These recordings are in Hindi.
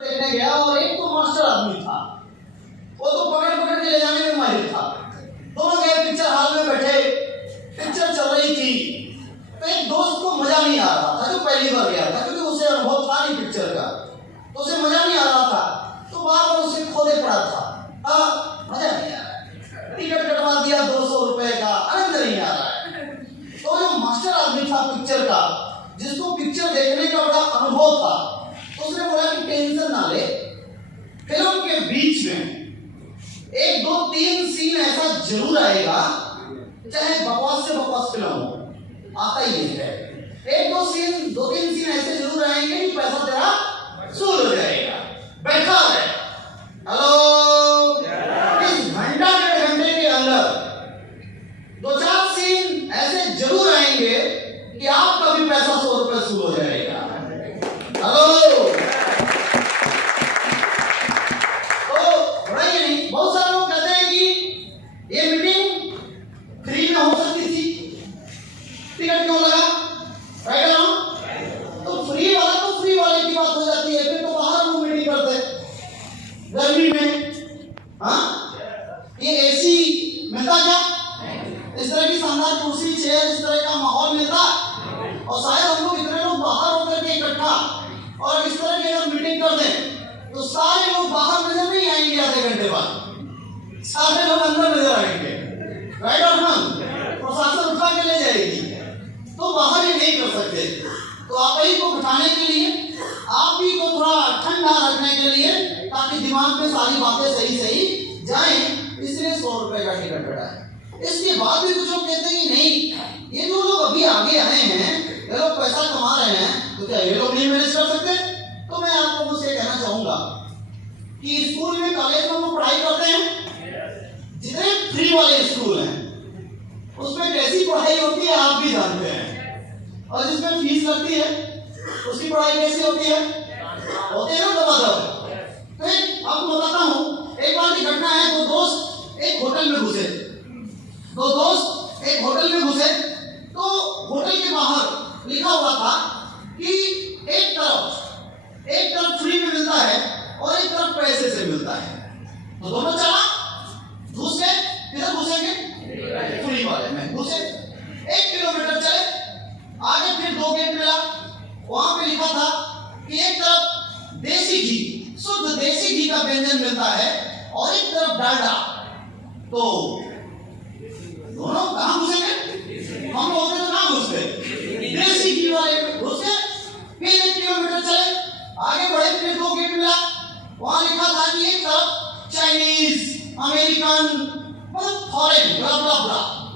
देखने गया और एक तो मास्टर आदमी था, वो तो पकड़ पकड़ के ले जाने में माहिर था। दोनों गए पिक्चर हॉल में बैठे, पिक्चर चल रही थी तो एक दोस्त को मजा नहीं आ रहा था जो पहली बार गया था, क्योंकि उसे अनुभव था नहीं पिक्चर का, तो उसे मजा नहीं आ रहा था, तो बार बार उसे खोदे पड़ा था। मजा नहीं आ रहा है, टिकट कटवा दिया 200 रुपए का, आनंद नहीं आ रहा है। तो जो मास्टर आदमी था पिक्चर का, जिसको पिक्चर देखने का बड़ा अनुभव था, तो उसने बोला कि टेंशन ना ले, फिल्म के बीच में 1 2 3 सीन ऐसा जरूर आएगा, चाहे बकवास से बकवास फिल्म हो, आता ही है। 1 2 सीन 2 3 सीन ऐसे जरूर आएंगे कि पैसा तेरा वसूल हो जाएगा। बैठा है, हेलो, इस घंटा 1.5 घंटे के अंदर 2 4 सीन ऐसे जरूर आएंगे कि आपका भी पैसा 100 रुपए वसूल हो जाएगा। हेलो, तो बड़ा ही नहीं, बहुत सारे लोग कहते हैं कि ये मीटिंग फ्री में हो सकती थी, टिकट क्यों लगा, राइट ना? तो फ्री वाले की बात हो जाती है, फिर तो बाहर लोग मीटिंग करते गर्मी में। ये एसी मिलता क्या? इस तरह की शानदार कुर्सी चेयर, इस तरह का माहौल मिलता, और शायद हम लोग इतने लोग बाहर होकर के इकट्ठा और इस तरह की अगर मीटिंग कर दें तो सारे लोग बाहर नजर नहीं आएंगे, आधे घंटे बाद सारे लोग अंदर नजर आएंगे, राइट और रॉन्ग? प्रशासन उठा के ले जाएगी, तो बाहर ही नहीं कर सकते। तो आप ही को बिठाने के लिए, आप ही को थोड़ा ठंडा रखने के लिए, ताकि दिमाग में सारी बातें सही सही जाएं, इसलिए 100 रुपए का टिकट कटा है। इसके बाद भी कुछ लोग कहते हैं कि नहीं, ये जो लोग अभी आगे आए हैं, ये लोग पैसा कमा रहे हैं, तो क्या ये लोग नहीं मैनेज कर सकते? तो मैं आपको मुझसे कहना चाहूंगा कि स्कूल में, कॉलेज में हम लोग पढ़ाई करते हैं, जितने फ्री वाले स्कूल हैं उसमें कैसी पढ़ाई होती है आप भी जानते हैं, और जिसमें फीस लगती है उसकी पढ़ाई कैसी होती है, होती है ना दबादब। तो आपको बताता हूँ, एक बार की घटना है। दो दोस्त एक होटल में घुसे, तो होटल के बाहर लिखा हुआ था कि एक तरफ फ्री में मिलता है और एक तरफ पैसे से मिलता है। तो दोनों चला, घुस गए, किधर घुसेंगे? फ्री वाले में घुसे। 1 किलोमीटर चले, आगे फिर 2 गेट मिला, वहां पे लिखा था कि एक तरफ देसी घी, शुद्ध देसी घी का व्यंजन मिलता है और एक तरफ डालडा। तो दोनों कहां घुसेंगे? हम लोग होते तो कहां घुसते? देसी घी वाले में घुस गए। फिर 1 किलोमीटर चले, आगे बढ़े, फिर 2 गेट मिला, वहां लिखा था कि एक तरफ चाइनीज, अमेरिकन, मतलब फॉरेन,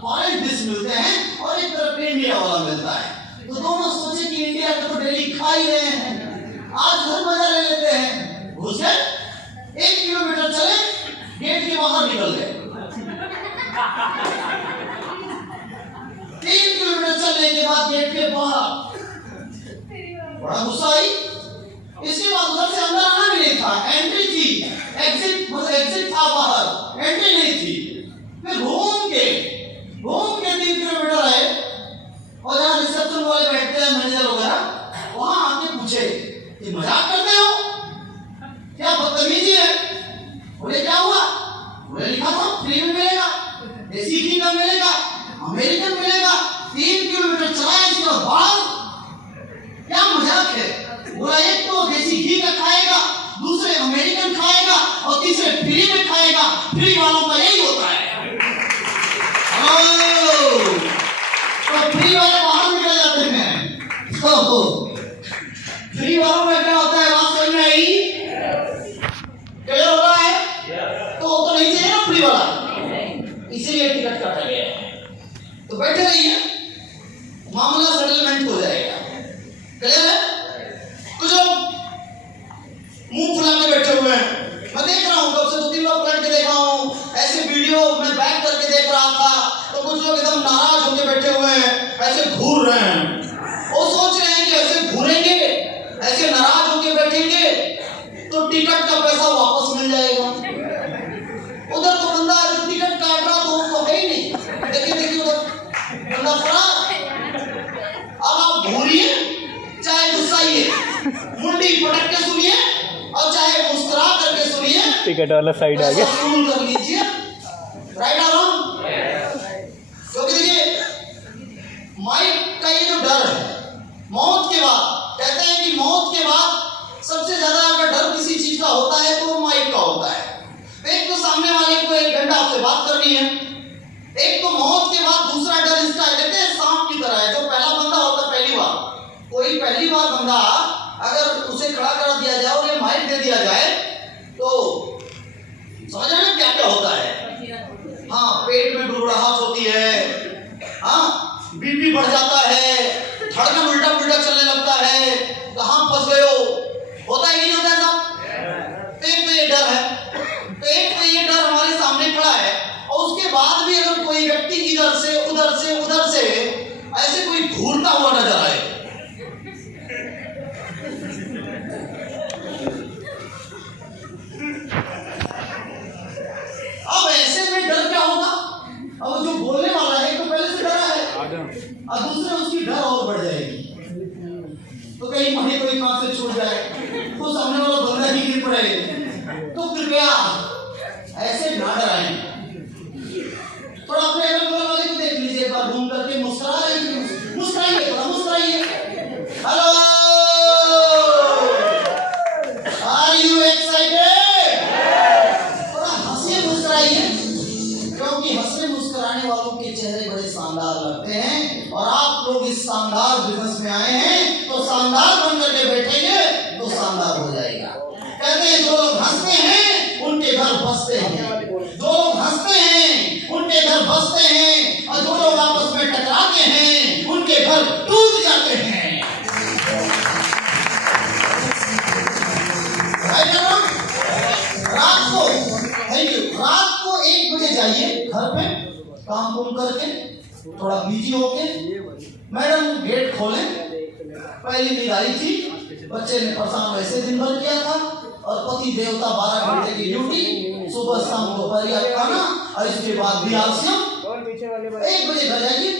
फॉरेन डिश मिलते हैं और एक तरफ इंडिया वाला मिलता है। तो दोनों सोचे कि इंडिया का तो डेली खा ही रहे हैं, आज घर मजा ले लेते हैं। घुस गए, 1 किलोमीटर चले, गेट के बाहर निकल गए। 3 किलोमीटर चलने के बाद गेट के बाहर, बड़ा गुस्सा आई। इसके बाद उधर से अंदर आना भी नहीं था, एंट्री थी, एग्जिट था बाहर, एंट्री नहीं थी। फिर घूम के 3 किलोमीटर आए, और जहाँ रिसेप्शन वाले बैठते हैं, मैनेजर वगैरह, वहां आके पूछे कि मजाक करते हो क्या, बदतमीजी है? बोले क्या हुआ? बोले लिखा था फ्री में मिलेगा, देसी घी का मिलेगा, अमेरिकन मिलेगा। 3 किलोमीटर चला, इसके बाद क्या मजाक है? बोला एक तो देसी घी का खाएगा, दूसरे अमेरिकन खाएगा, और तीसरे फ्री में खाएगा। फ्री वालों का यही होता है। तो फ्री वाले बाहर निकल जाते हैं। तो फ्री वालों में क्या होता है, बात समझ में आई? क्लियर हो रहा है? तो वो तो नहीं चाहिए ना फ्री वाला, इसीलिए टिकट काटा गया है। तो बैठे रहिए, मामला सेटलमेंट हो जाएगा। क्लियर है? कुछ लोग मुंह फुला के बैठे हुए हैं, मैं देख रहा हूँ, कब से 2 3 लोग पलट के देखा हूँ, ऐसे वीडियो में बैक करके देख रहा था, तो कुछ लोग एकदम नाराज होकर बैठे हुए हैं, ऐसे घूर रहे हैं। वो सोच रहे हैं कि ऐसे घूरेंगे, ऐसे नाराज होकर बैठेंगे तो टिकट का पैसा वापस मिल जाएगा। उधर तो बंदा टिकट काट रहा, तो वो है ही नहीं। देखिए उधर बंदा फरार। अब आप घूरिए चाहे गुस्साइए, मुंडी पटक के सुनिए, और टिकट वाला साइड आ गया। कबूल कर लीजिए, राइट और रॉन्ग? क्योंकि देखिए माइक का ये जो डर है मौत के बाद, कहते हैं कि मौत के बाद सबसे ज्यादा अगर डर किसी चीज का होता है तो वो माइक का होता है। एक तो सामने वाले को 1 घंटा आपसे बात करनी है, एक तो मौत के बाद दूसरा डर इसका है, कहते हैं सांप की तरह है। जो पहला बंदा होता है पहली बार, कोई पहली बार बंदा अगर उसे खड़ा कर दिया जाए और ये माइक दे दिया जाए तो समझ रहे हैं क्या क्या होता है। हाँ, पेट में गुड़गुड़ाहट होती है, हाँ बीपी बढ़ जाता है, धड़कन उल्टा पुल्टा चलने लगता है, कहाँ फंस गए हो, होता है कि नहीं होता है साहब? तो एक तो ये डर है, तो एक तो ये डर हमारे सामने खड़ा है। और उसके बाद भी अगर कोई व्यक्ति इधर से उधर से उधर से ऐसे कोई घूरता हुआ नजर आए, अब ऐसे में डर क्या होगा? अब जो बोलने वाला है तो पहले से डरा है और दूसरे उसकी डर और बढ़ जाएगी, तो कहीं महीने कोई काम से छूट जाए तो सामने वाला बंदा ही गिर पड़े। तो कृपया ऐसे ना डराएं। थोड़ा अपने अगल बगल वाले को देख लीजिए, एक बार घूम करके मुस्कुराइए, थोड़ा मुस्कुराइए। Hello, are you excited? थोड़ा हंसिए, मुस्कुराइए, क्योंकि हंसने मुस्कुराने वालों के चेहरे बड़े शानदार लगते हैं। और आप लोग इस शानदार बिजनेस में आए हैं तो शानदार बन करके बैठेंगे तो शानदार हो जाएगा। कहते हैं जो लोग हंसते हैं उनके घर बसते हैं, जो लोग हंसते हैं उनके घर बसते हैं, और जो लोग आपस में टकराते हैं उनके घर टूट जाते हैं। रात को 1 बजे जाइए घर पे काम कुम करके, थोड़ा बिजी होके, मैडम गेट खोलें, पहली नींद आई थी, बच्चे ने परेशान वैसे दिन भर किया था, और पति देवता 12 घंटे की ड्यूटी, सुबह शाम दोपहर खाना, और इसके बाद भी आलस्यम। 1 बजे घर जाइए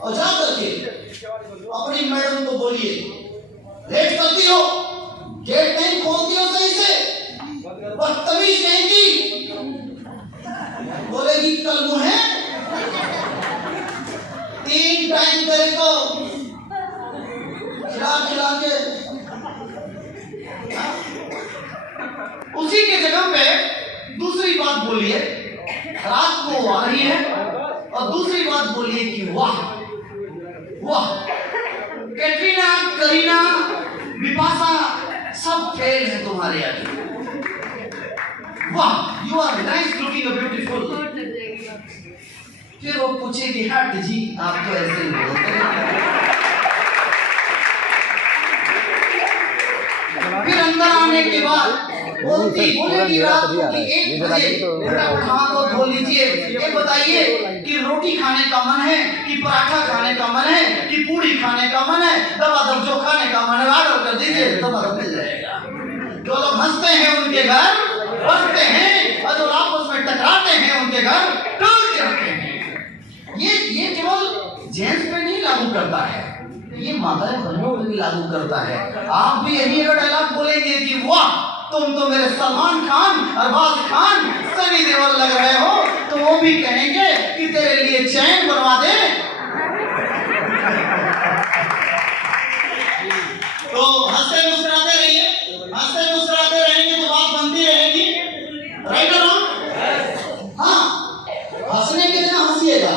और जा करके अपनी मैडम को बोलिए, लेट करती हो, गेट नहीं खोलती हो सही से, बदतमीज कहेंगी, बोलेगी कल मुँह 3 टाइम तेरे को खिला खिला के। उसी के जगह पे दूसरी बात बोलिए, रात को आ रही है, और दूसरी बात बोलिए कि वाह वाह, कैटरीना, करीना, बिपाशा सब फेल है तुम्हारे आगे, वाह you are nice looking beautiful. फिर वो पूछेगी हट जी आप तो ऐसे ही बोलते हैं। फिर अंदर आने के बाद बोलेगी रात को कि 1 बजे फटाफट हाथ को धो लीजिए, ये बताइए कि रोटी खाने का मन है कि पराठा खाने का मन है कि पूरी खाने का मन है, दबादब जो खाने का मन है ऑर्डर कर दीजिए, दबादब मिल जाएगा। जो लोग हंसते हैं उनके घर बसते हैं, और जो आपस में टकराते हैं उनके घर टूट जाते हैं। ये केवल जेंट्स पे नहीं लागू करता है, ये माताएं बहनों पे भी लागू करता है। आप भी यही अगर डायलॉग बोलेंगे कि वाह तुम तो मेरे सलमान खान, अरबाज खान, सनी देओल लग रहे हो, तो वो भी कहेंगे कि तेरे लिए चैन बनवा दे। तो हंसते मुस्कुराते रहिए, हंसते मुस्कुराते रहेंगे तो बात बनती रहेगी, राइट और रॉन्ग? हाँ, हंसने के दिन हंसिएगा।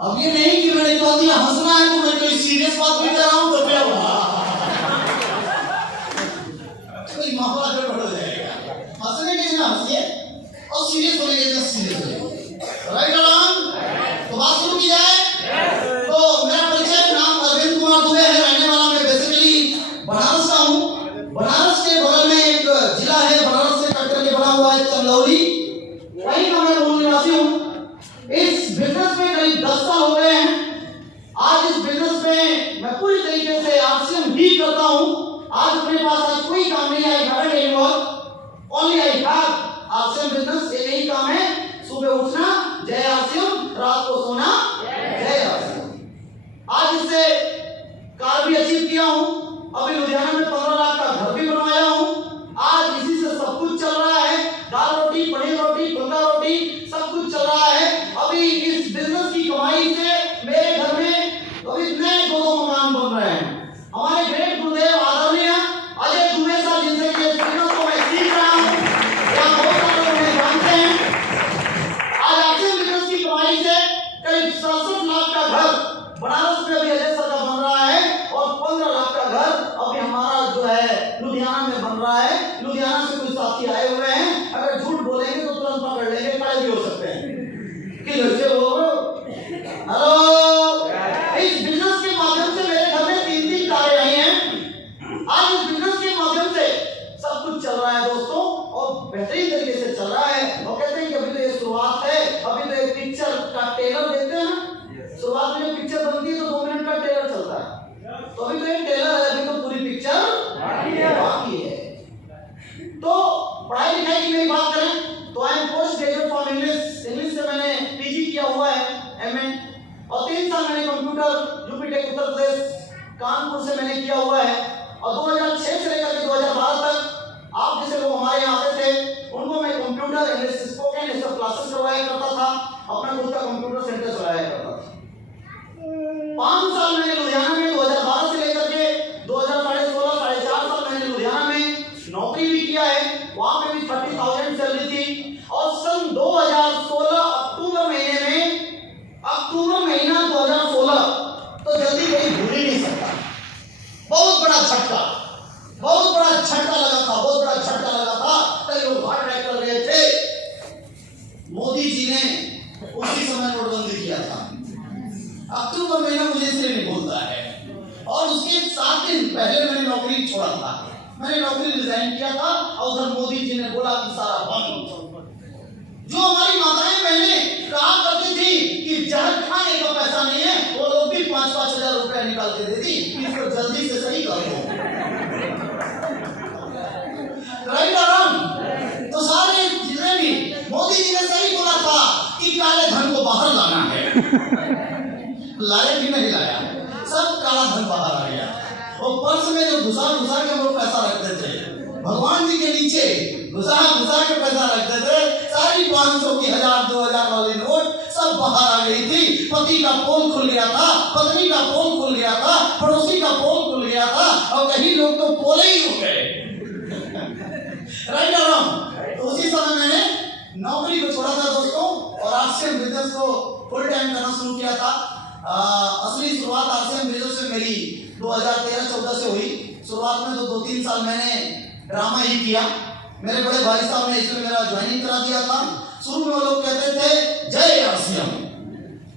अब ये नहीं कि मैंने कह दिया हंसना है तो मैं कोई सीरियस बात भी कर रहा हूं तो क्या होगा, कोई मामला गड़बड़ हो जाएगा। हंसने के दिन हंसिए और सीरियस होने के दिन सीरियस होइए, राइट और रॉन्ग? तो बात शुरू की जाए। तो मेरा परिचय नाम अरविंद कुमार दुबे है, रहने वाला मैं बेसिकली बनारस का हूँ। बनारस के बगल में एक जिला है, बनारस से कट करके बना हुआ है चंदौली, वहीं का मैं मूल निवासी हूँ। इस बिजनेस में करीब 10 साल हो गए हैं। आज इस बिजनेस में मैं पूरी तरीके से आरसीएम डील करता हूँ। आज अपने पास आज कोई काम नहीं है, I haven't any work, only I have RCM business. एक ही काम है, सुबह उठना जय आरसीएम, रात को सोना जय आरसीएम। आज इससे कार भी अचीव किया हूँ, अभी लुधियाना में 15 लाख का घर भी बनवाया हूँ। आज इसी से सब कुछ चल रहा रहा है, लुधियाना से कुछ साथी आए हुए हैं, अगर झूठ बोलेंगे तो तुरंत पकड़ लेंगे, खड़े भी हो सकते हैं कि वैसे बोल रहे हो। हेलो, इस बिजनेस के माध्यम से मेरे घर में 3-3 कारें आई हैं। आज इस बिजनेस के माध्यम से सब कुछ चल रहा है दोस्तों, और बेहतरीन तरीके से चल रहा है। और कहते हैं कि अभी तो ये शुरुआत है, अभी तो एक पिक्चर का ट्रेलर देखते हैं ना, शुरुआत में जब पिक्चर बनती है तो 2 मिनट का ट्रेलर चलता है, तो अभी तो एक ट्रेलर है, अभी तो पूरी पिक्चर बाकी है। तो पढ़ाई लिखाई की मेरी बात करें तो I am post graduate from English, English से मैंने पीजी किया हुआ है, एमए, और 3 साल मैंने कंप्यूटर यूपीटेक उत्तर प्रदेश कानपुर से मैंने किया हुआ है। और 2006 से लेकर के 2012 तक आप जैसे लोग हमारे यहाँ आते थे, उनको मैं कंप्यूटर, इंग्लिश स्पोकन, ये सब क्लासेस करवाया करता था, अपना खुद का कंप्यूटर सेंटर चलाया करता था। 5 साल मैंने लुधियाना में 2012 से लेकर के 2016 साढ़े 4 साल मैंने लुधियाना में नौकरी भी किया है, वहां पे भी 30,000 सैलरी थी। और सन 2016 अक्टूबर महीना 2016, तो जल्दी कोई भूल ही नहीं सकता। बहुत बड़ा झटका लगा था, बहुत बड़ा झटका लगा था। कई लोग हार्ट अटैक कर रहे थे। मोदी जी ने उसी समय नोटबंदी किया था, अक्टूबर महीना मुझे इसलिए नहीं बोलता है। और उसके 7 दिन पहले मैंने नौकरी छोड़ा था, मैंने नौकरी रिजाइन किया था, और उधर मोदी जी ने बोला कि सारा बंद। जो हमारी माताएं बहनें कहा करती थी कि जहर खाने का पैसा नहीं है, वो लोग भी 5-5 हजार रुपया निकाल के देती, इसको जल्दी से सही कर दो। राइट और रॉन्ग? तो सारे जितने भी मोदी जी ने सही बोला था कि काले धन को बाहर लाना है, लाया कि नहीं लाया? सब काला धन बाहर आ गया। और पर्स में जो घुसा के हम लोग पैसा रखते थे, भगवान जी के नीचे घुसा के पैसा रखते थे, सारी 500 की 1000 2000 वाली नोट सब बाहर आ गई थी। पति का पोल खुल गया था, पत्नी का पोल खुल गया था, पड़ोसी का पोल खुल गया था, और कहीं लोग तो पोले ही हो गए। राइट और रॉन्ग? तो उसी समय मैंने नौकरी को छोड़ा था दोस्तों, और आरसीएम बिजनेस को फुल टाइम करना शुरू किया था। असली शुरुआत आरसीएम बिजनेस से मेरी 2013-14 से हुई। शुरुआत में तो 2-3 साल मैंने ड्रामा ही किया। मेरे बड़े भाई साहब ने इसमें मेरा ज्वाइनिंग करा दिया था। शुरू में वो लोग कहते थे जय आरसीएम,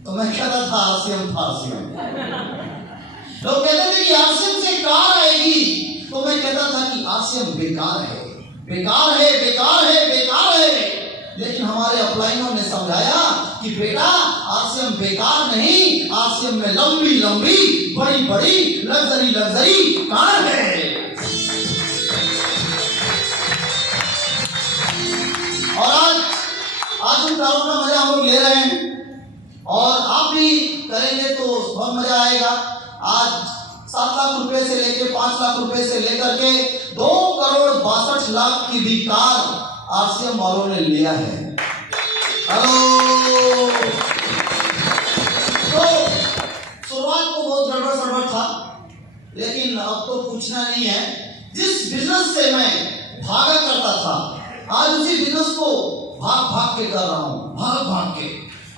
तो मैं कहता था आरसीएम फारसीएम। लोग कहते थे कि आरसीएम से कार आएगी, तो मैं कहता था कि आरसीएम बेकार है, बेकार है, बेकार है, बेकार है। लेकिन हमारे अपलाइनों ने समझाया कि बेटा आरसीएम बेकार नहीं, आरसीएम में लंबी लंबी बड़ी बड़ी लग्जरी कार है। और आज उन कारों का मजा हम लोग ले रहे हैं, और आप भी करेंगे तो बहुत मजा आएगा। आज 7 लाख रुपए से लेके 5 लाख रुपए से लेकर के 2 करोड़ 62 लाख की भी कार आरसीएम वालों ने लिया है। हेलो, तो शुरुआत को बहुत गड़बड़ था, लेकिन अब तो पूछना नहीं है। जिस बिजनेस से मैं भागा करता था, आज उसी बिजनेस को भाग के कर रहा हूं, भाग के।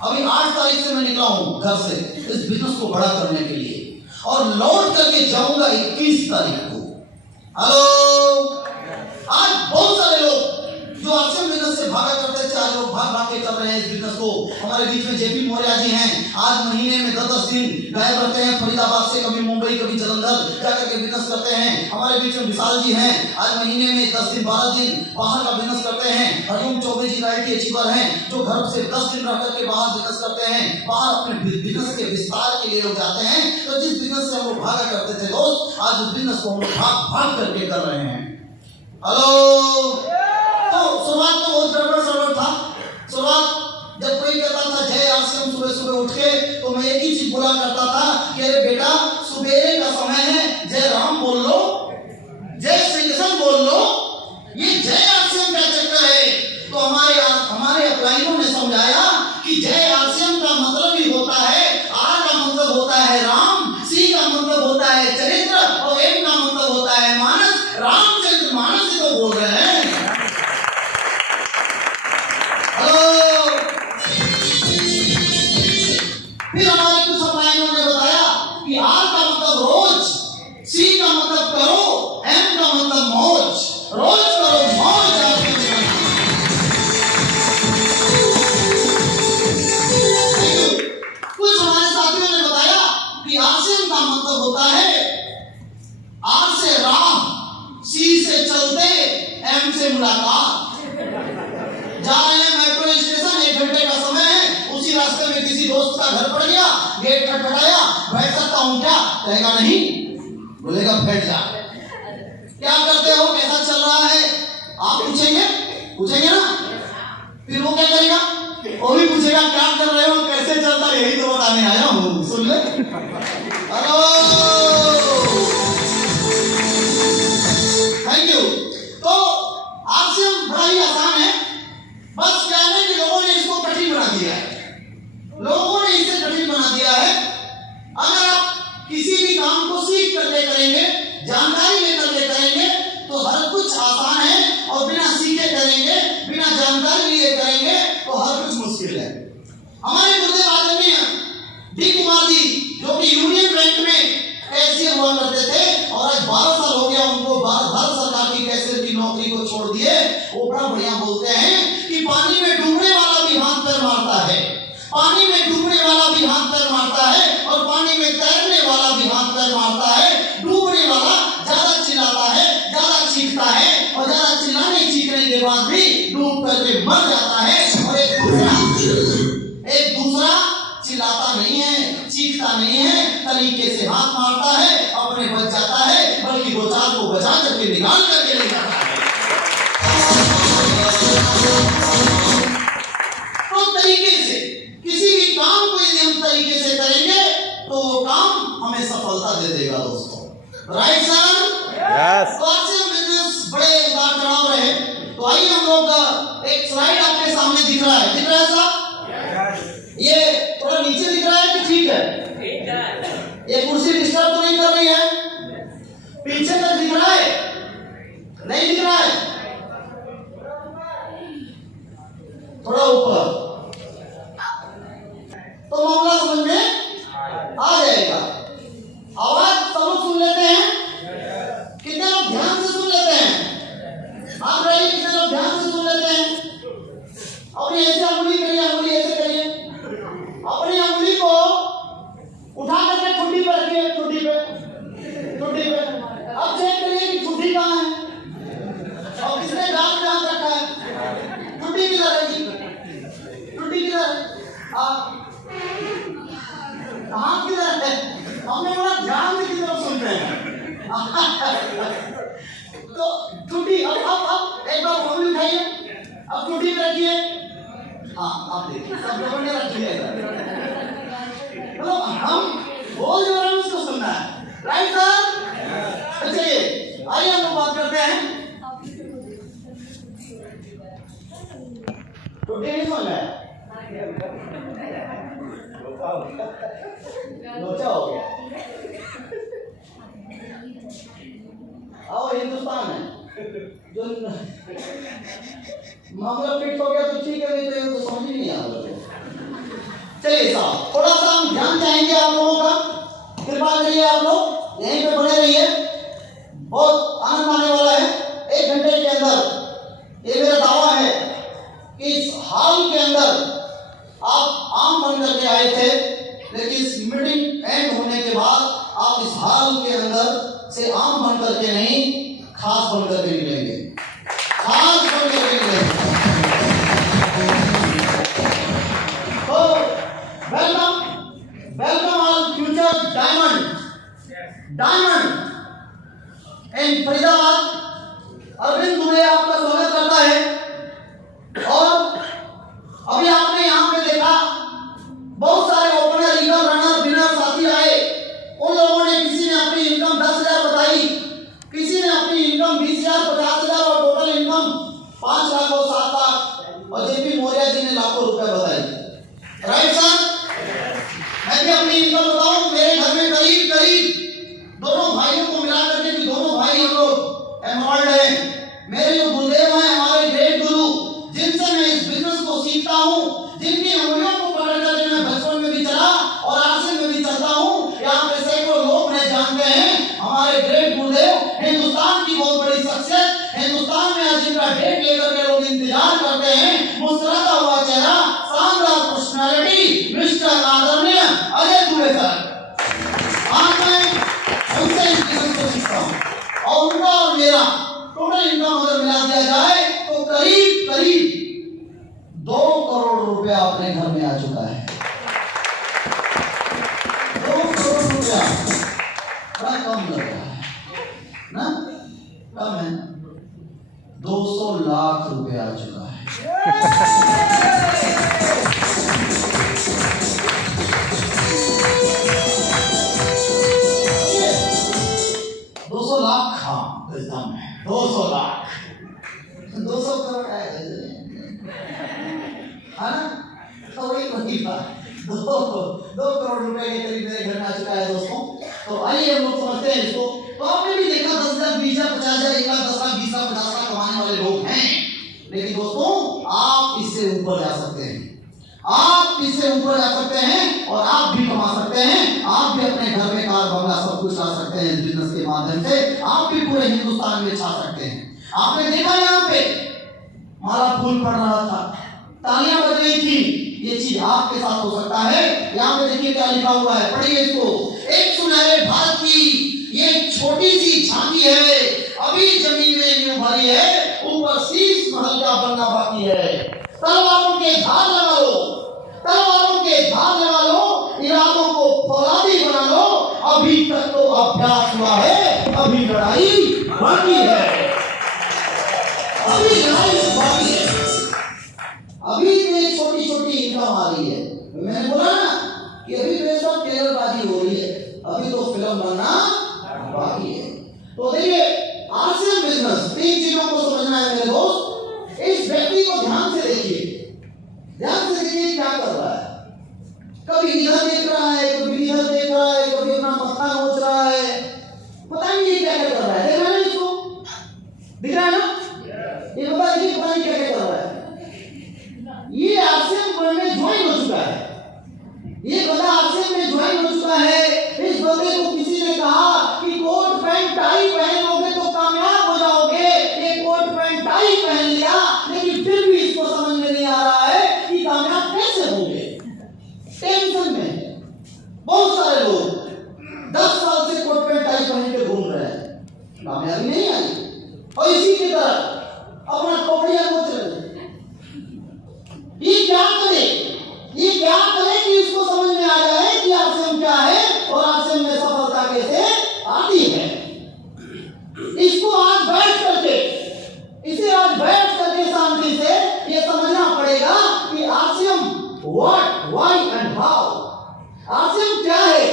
अभी 8 तारीख से मैं निकला हूं घर से इस बिजनेस को बड़ा करने के लिए, और लौट करके जाऊंगा 21 तारीख को। हेलो, आज बहुत सारे लोग जो आरसीएम बिजनेस से भागा करते थे, आज लोग भाग के कर रहे हैं इस बिजनेस को। हमारे बीच में जेपी मौर्य जी हैं, आज महीने में 10-10 दिन गायब रहते हैं, फरीदाबाद से कभी मुंबई कभी जलंधर जाकर के बिजनेस करते हैं। हमारे बीच में विशाल जी हैं, आज महीने में 10 दिन 12 दिन बाहर का बिजनेस करते हैं। हरिओम चौबे जी IT अचीवर हैं, जो घर से 10 दिन रह करके बाहर बिजनेस करते हैं, बाहर अपने बिजनेस के विस्तार के लिए लोग जाते हैं। तो जिस बिजनेस से हम लोग भागा करते थे दोस्त, आज उस बिजनेस को हम लोग भाग करके कर रहे हैं। हेलो, तो शुरुआत तो बहुत गड़बड़ था। शुरुआत जब कोई कहता था जय आरसीएम सुबह उठ के, तो मैं एक ही चीज बोला करता था कि अरे बेटा, सुबेरे का समय है, जय राम बोल लो, जय श्री कृष्ण बोल लो, ये जय आरसीएम का चक्कर है। तो हमारे अपलाइनों ने समझाया कि जय आरसीएम का मतलब ही होता है, आर का मतलब होता है राम, सी का मतलब होता है चरित्र, और एम का मतलब होता है मानस। रामचरित्र मानस ही तो बोल रहे हैं। फिर हमारे कुछ अपलाइनों ने बताया कि आर का मतलब रोज, सी का मतलब करो, एम का मतलब मौज। मुलाकात। जा रहे हैं मेट्रो स्टेशन, 1 घंटे का समय है, उसी रास्ते में किसी दोस्त का घर पड़ गया, गेट खटखटाया, बैठ सकता हूं क्या? कहेगा नहीं, बोलेगा बैठ जा। क्या करते हो, कैसा चल रहा है, आप पूछेंगे ना, फिर वो क्या करेगा? वो भी पूछेगा क्या कर रहे हो, कैसे चलता, यही तो बताने आया हूं, सुन ले। Hello, thank you. तो आपसे हम बड़ा ही आसान है, बस क्या है कि लोगों ने इसको कठिन बना दिया है, लोगों ने इसे कठिन बना दिया है। अगर आप किसी भी काम को सीख करके करेंगे, जानकारी लेकर के करेंगे, तो हर कुछ आसान है, और बिना सीखे करेंगे, बिना जानकारी लिए करेंगे, तो हर कुछ मुश्किल है। हमारे गुरुदेव आदरणीय डी कुमार जी, जो कि यूनियन बैंक में कैशियर हुआ करते थे, और आज 12 साल हो गया उनको भारत सरकार की कैशियर की नौकरी को छोड़ दिए, वो बड़ा बढ़िया बोलते हैं कि पानी में डूबने वाला भी हाथ पैर मारता है, पानी में डूबने वाला भी हाथ पैर मारता है, और पानी में तैरने वाला भी हाथ पैर मारता है। डूबने वाला ज्यादा चिल्लाता है, ज्यादा चीखता है, और ज्यादा चिल्लाने चीखने के बाद भी डूब करके मर जाता है, और एक दूसरा चिल्लाता नहीं है, चीखता नहीं है, तरीके से हाथ मारता है, अपने बच जाता है, बल्कि दो चार को बचा करके निकाल करके ले जाता है। तो तरीके से किसी भी काम को यदि हम तरीके से करेंगे, तो वो काम हमें सफलता दे देगा दोस्तों। Right sir? यस। तो आज से बिजनेस बड़े उतार चढ़ाव रहे, तो आइए हम लोग एक स्लाइड आपके सामने दिख रहा है साहब? ये थोड़ा नीचे दिख रहा है कि ठीक है? ठीक है। ये कुर्सी डिस्टर्ब तो नहीं कर रही है? पीछे तक दिख रहा है? नहीं दिख रहा है? थोड़ा ऊपर, तो मामला समझ में आ जाएगा। आवाज सब लोग सुन लेते हैं? कितने लोग ध्यान से सुन लेते हैं? आप रहिए, कितने लोग ध्यान से सुन लेते हैं? अपनी ऐसे अंगुली करिए, अंगुली ऐसे करिए, अपनी अंगुली को उठा करके ठुड्डी पर रखिए, ठुड्डी पे। अब चेक करिए कि ठुड्डी कहाँ है, और किसने गाल में हाथ रखा है। ठुड्डी किधर है जी? ठुड्डी किधर है? हाथ किधर है? हमने बड़ा ध्यान से किधर सुनते हैं। तो ठुड्डी, अब एक बार अंगुली उठाइए, अब ठुड्डी पे रखिए। हाँ, आप देखिए, सब लोगों ने रखी है। मतलब हम बोल जो रहे हैं उसको सुनना है। Right sir? चलिए आइए हम लोग बात करते हैं। टूटे नहीं सुन रहे, लोचा हो गया। आओ, हिंदुस्तान है, जो मामला फिट हो गया तो ठीक है, नहीं तो समझ ही नहीं आ रहा। चलिए साहब, थोड़ा सा हम ध्यान चाहेंगे आप लोगों का, कृपा करिए आप लोग यहीं पे बने रहिए, बहुत आनंद आने वाला है। 1 घंटे के अंदर ये मेरा दावा है कि इस हॉल के अंदर आप आम बन करके आए थे, लेकिन इस मीटिंग एंड होने के बाद आप इस हॉल के अंदर से आम बन करके नहीं, खास बन करके निकलेंगे, खास बन करके निकलेंगे। तो welcome all future diamond in Faridabad. Arvind Dubey आपका स्वागत करता है। और अभी आपने यहाँ पे देखा बहुत सारे ओपनर, ईगल, रनर, विनर साथी आए। उन लोगों ने किसी ने अपनी इनकम 10,000 बताई, किसी ने अपनी इनकम 20,000, 50,000 और टोटल इनकम 5 लाख और 7 लाख, और जेपी मौर्य जी ने लाखों रुपए बताई। Right sir? मैं भी अपनी इनकम बताऊं, मेरे घर में करीब दोनों भाइयों को मिला करके, दोनों भाई हम लोग एनरोल्ड हैं। मेरे जो गुरुदेव हैं, हमारे ग्रेट गुरु, जिनसे मैं इस बिजनेस को सीखता हूं, जिनकी उंगलियों को पकड़ करके मैं बचपन में भी चला और आज से मैं भी चलता हूं। यहाँ पे सैकड़ों लोग मुझे जानते हैं, हमारे ग्रेट गुरुदेव हिंदुस्तान की बहुत बड़ी शख्सियत, हिंदुस्तान में आज जिनका डेट लेकर के लोग इंतजार करते हैं, मुस्कुराता हुआ चेहरा, शानदार पर्सनालिटी, मिस्टर आदरणीय अजय दुबे सर। आज मैं उनसे इस बिजनेस को सीखता हूं, और उनका और मेरा टोटल इनकम अगर मिला दिया जाए 200 लाख रुपए आ चुका है। 200 लाख, हाँ दम है, 200 लाख, 200 करोड़ है ना, तो वही बात, 2 करोड़ रुपए के करीब मेरे घर में आ चुका है दोस्तों। तो आइए हम लोग समझते हैं इसको। तो आपने भी देखा 10 लाख 20 लाख 50 लाख 1 लाख 10 लाख 20 लाख 50 लाख कमाने वाले लोग हैं, लेकिन दोस्तों आप इससे ऊपर जा सकते हैं, आप इससे ऊपर जा सकते हैं और आप भी कमा सकते हैं। आप भी अपने घर में कार बंगला सब कुछ ला सकते हैं इस बिजनेस के माध्यम से। आप भी पूरे हिंदुस्तान में छा सकते हैं। आपने देखा यहाँ पे माला फूल पड़ रहा था, तालियां बज रही थी, ये चीज आपके साथ हो सकता है। यहाँ पे देखिए क्या लिखा हुआ है, पढ़िए इसको। एक सुनहरे भारत की ये छोटी सी झांकी है, अभी जमीन में यूं भरी है, ऊपर शीश महल का बनना बाकी है। तलवारों के धार लगा लो, तलवारों के धार लगा लो, इरादों को फौलादी बना लो, अभी तक तो अभ्यास हुआ है, अभी लड़ाई बाकी है, अभी लड़ाई बाकी है। अभी ये छोटी छोटी इनकम आ रही है। मैंने बोला ना कि अभी तो सब टेलरबाजी हो रही है, अभी तो फिल्म बनना बाकी है। तो देखिए आरसीएम बिजनेस, 3 चीजों को समझना है मेरे दोस्त। इस व्यक्ति को ध्यान से देखिए, ध्यान से देखिए क्या कर रहा है। कभी इधर देख रहा है, कभी इधर देख रहा है, कभी अपना मत्था नोच रहा है, पता नहीं ये क्या कर रहा है। देख रहा है इसको, दिख रहा है ना, ये पता नहीं क्या कर रहा है। ये आरसीएम में ज्वाइन हो चुका है, ये बंदा आरसीएम में ज्वाइन हो चुका है। इस बंदे को किसी ने कहा कि कोट पैंट टाई पहनोगे तो कामयाब हो जाओगे। ये कोट पैंट टाई पहन लिया, लेकिन फिर भी इसको समझ में नहीं आ रहा है कि कामयाब कैसे होंगे। टेंशन में बहुत सारे लोग 10 साल से कोट पैंट टाई पहन के घूम रहे हैं, कामयाबी नहीं आई। और इसी की तरह अपना खोपड़िया नोच रहे हैं। ये क्या करे, ये क्या करे कि इसको समझ में आ जाए कि आरसीएम क्या है और आरसीएम में सफलता कैसे आती है। इसको आज बैठ करके, इसे आज बैठ करके शांति से ये समझना पड़ेगा कि RCM what, why and how. RCM क्या है,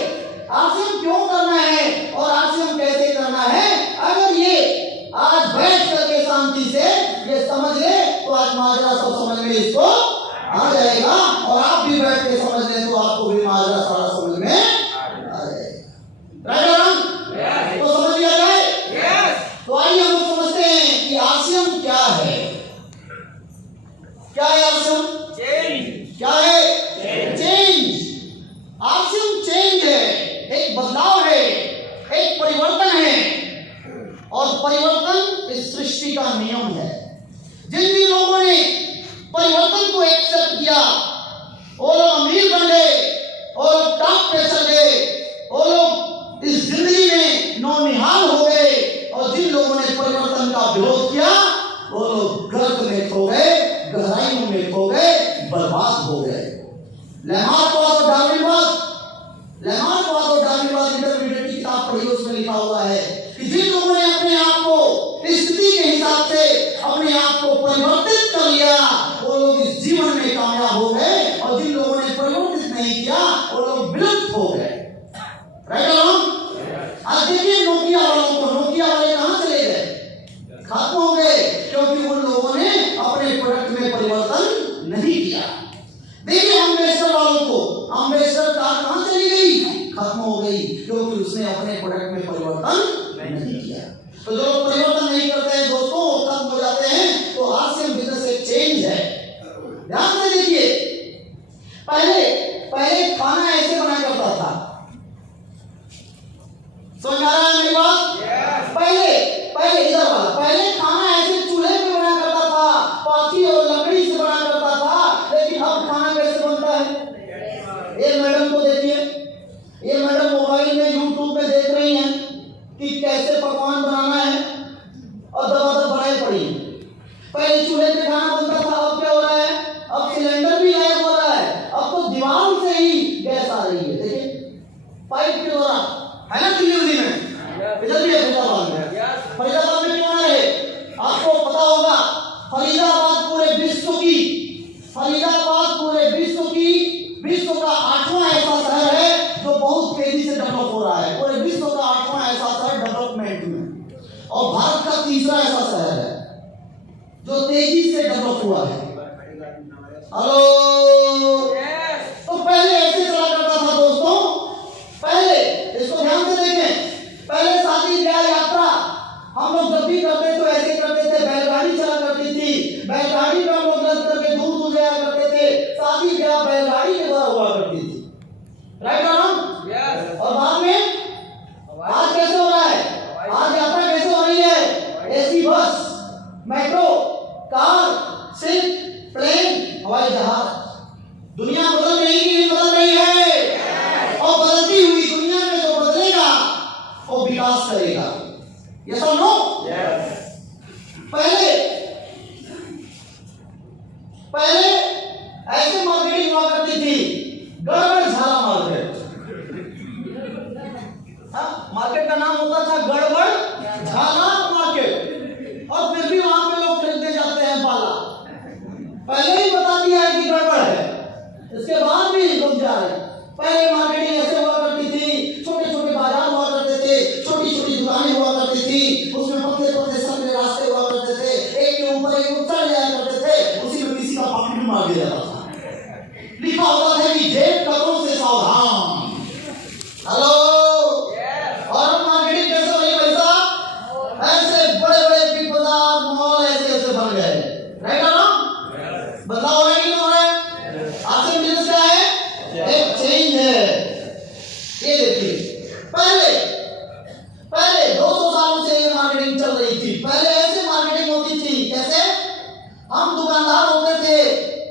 आरसीएम क्यों करना है और आरसीएम कैसे करना है। अगर ये आज बैठ करके शांति से ये समझ ले तो आज माजरा सब समझ में इसको आ जाएगा। और आप भी बैठ के समझ लें तो आपको भी माजरा सारा समझ में आ जाएगा। राइट, तो समझ लिया जाए। तो आइए हम समझते हैं कि आरसीएम क्या है। क्या है आरसीएम? चेंज। क्या है? चेंज। आरसीएम चेंज है, एक बदलाव है, एक परिवर्तन है। और परिवर्तन इस सृष्टि का नियम है। जिन भी लोगों ने परिवर्तन को एक्सेप्ट किया वो लोग अमीर बन गए, वो लोग टॉप पे चल गए, वो लोग इस जिंदगी में नौनिहाल हो गए। और जिन लोगों ने परिवर्तन का विरोध किया वो लोग गर्त में खो गए, गहराइयों में खो गए, बर्बाद हो गए। लेमार्कवाद और डार्विनवाद, लेमार्कवाद और डार्विनवाद इंटरमीडिएट की किताब पढ़ी, उसमें लिखा हुआ है कि जिन लोगों ने अपने आप को स्थिति के हिसाब से अपने आप को परिवर्तित कर लिया वो लोग इस जीवन में कामयाब हो गए। और जिन लोगों ने परिवर्तित नहीं किया वो लोग विलुप्त हो गए। राइट और रॉन्ग? आज देखिए नोकिया वालों को, नोकिया वाले कहां चले गए? खत्म हो गए, क्योंकि उन लोगों ने अपने प्रोडक्ट में परिवर्तन नहीं किया। देखिए अम्बेसडर वालों को, अम्बेसडर कार कहां चली गई? खत्म हो गई, क्योंकि उसने अपने प्रोडक्ट में परिवर्तन नहीं किया। तो जो लोग परिवर्तन नहीं करते हैं दोस्तों खत्म हो जाते हैं। तो आरसीएम बिजनेस एक चेंज है। ध्यान से देखिए, पहले खाना ऐसे बना करता था। समझ आ रहा है मेरी बात? पहले इधर वाला, पहले खाना ऐसे चूल्हे पे बना करता था, पाथी और लकड़ी से बना करता था। लेकिन अब खाना कैसे बनता है? ये मैडम को देखिए, ये मैडम मोबाइल में यूट्यूब पे देख रही हैं कि कैसे पकवान बनाना है और दबा बनाई पड़ी। पहले चूल्हे पे खाना बनता था, अब क्या हो रहा है? अब सिलेंडर भी गायब हो रहा है, अब तो दीवार से ही गैस आ रही है। देखिए पाइप के द्वारा, है ना दिल्ली में, इधर भी है फरीदाबाद में। फरीदाबाद में क्यों आ रहे? आपको पता होगा फरीदाबाद पूरे विश्व का 8वां ऐसा शहर है जो बहुत तेजी से डेवलप हो रहा है। पूरे विश्व का 8वां ऐसा शहर डेवलपमेंट में, और भारत का तीसरा ऐसा शहर है जो तेजी से डेवलप हुआ है। हेलो, तो पहले ऐसे चला करता था दोस्तों। पहले इसको ध्यान से देखें, पहले शादी ब्याह यात्रा हम लोग जब भी करते तो ऐसे करते थे, बैलगाड़ी चला करती थी, बैलगाड़ी में हम लोग रद्द करके दूर दूर जाया करते थे। शादी ब्याह बैलगाड़ी के द्वारा हुआ करती थी, राइट और रॉन्ग? यस। और बाद में आज कैसे हो रहा है? आज यात्रा कैसे हो रही है? AC bus, metro, car, ship, plane, हवाई जहाज। दुनिया बदल रही है, नहीं बदल रही है? और बदलती हुई दुनिया में जो बदलेगा वो विकास करेगा। यस और नो? यस। पहले ऐसे मार्केटिंग हुआ करती थी, गड़बड़ झाला मार्केट। मार्केट का नाम होता था गड़बड़ झाला मार्केट, और फिर भी वहां पे लोग खरीदने जाते हैं बाला। पहले ही बता दिया है कि गड़बड़ है, इसके बाद भी लोग जा रहे हैं। पहले मार्केटिंग ऐसे हुआ करती थी, छोटे छोटे बाजार हुआ करते थे, छोटी छोटी दुकानें हुआ करती थी, उसमें पतले पतले संकरे रास्ते हुआ करते थे, एक के ऊपर एक चढ़ जाया करते थे, उसी में किसी का पॉकेट मार दिया जाता था। लिखा होता था कि जेब कपड़ों से सावधान। हेलो, और मार्केटिंग कैसे हो रही भाई साहब? ऐसे बड़े बड़े बिग बाजार मॉल ऐसे ऐसे बन गए, राइट और रॉन्ग? बदलाव हो रहा है कि नहीं हो रहा है? आज से बिजनेस क्या है? एक चेंज है। ये देखिए, पहले 200 सालों से ये मार्केटिंग चल रही थी। पहले ऐसे मार्केटिंग होती थी, कैसे? हम दुकानदार होते थे,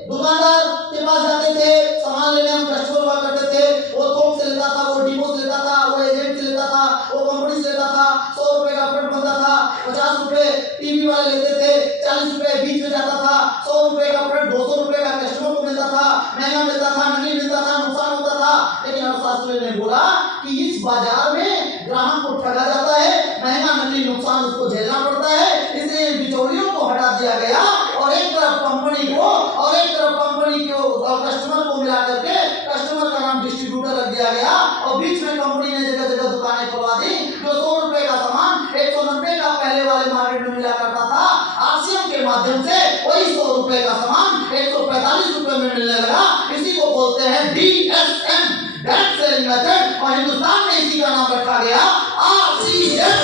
दुकानदार के पास जाते थे, सामान लेने हम कस्टमर हुआ करते थे। वो थोक से लेता था, वो डिपो से लेता था, वो एजेंट से लेता था, वो कंपनी से लेता था। 100 रुपए का प्रोडक्ट बनता था, 50 रुपए टीवी वाले लेते थे, 40 रुपए बीच में जाता था। 100 रुपए का प्रोडक्ट 200 रुपए का कस्टमर को मिलता था, महंगा मिलता था, नकली मिलता था, नुकसान होता था। लेकिन अर्थशास्त्री ने बोला कि इस बाजार में ग्राहक को ठगा जाता है, महंगा नकली नुकसान उसको झेलना पड़ता है, इसलिए बिचौलियों को हटा दिया गया, और एक तरफ कंपनी को और एक तरफ कंपनी को कस्टमर को मिला करके कस्टमर का नाम डिस्ट्रीब्यूटर रख दिया गया, और बीच में कंपनी ने जगह जगह दुकानें खुलवा दी। जो 100 रुपए का सामान 190 का पहले वाले मार्केट में मिला करता था, आरसीएम के माध्यम से वही 100 रुपए का सामान 145 रुपए में मिलने लगा। इसी को बोलते हैं डीएसएम, डायरेक्ट सेलिंग मेथड, और हिंदुस्तान में इसी का नाम रखा गया आरसीएम।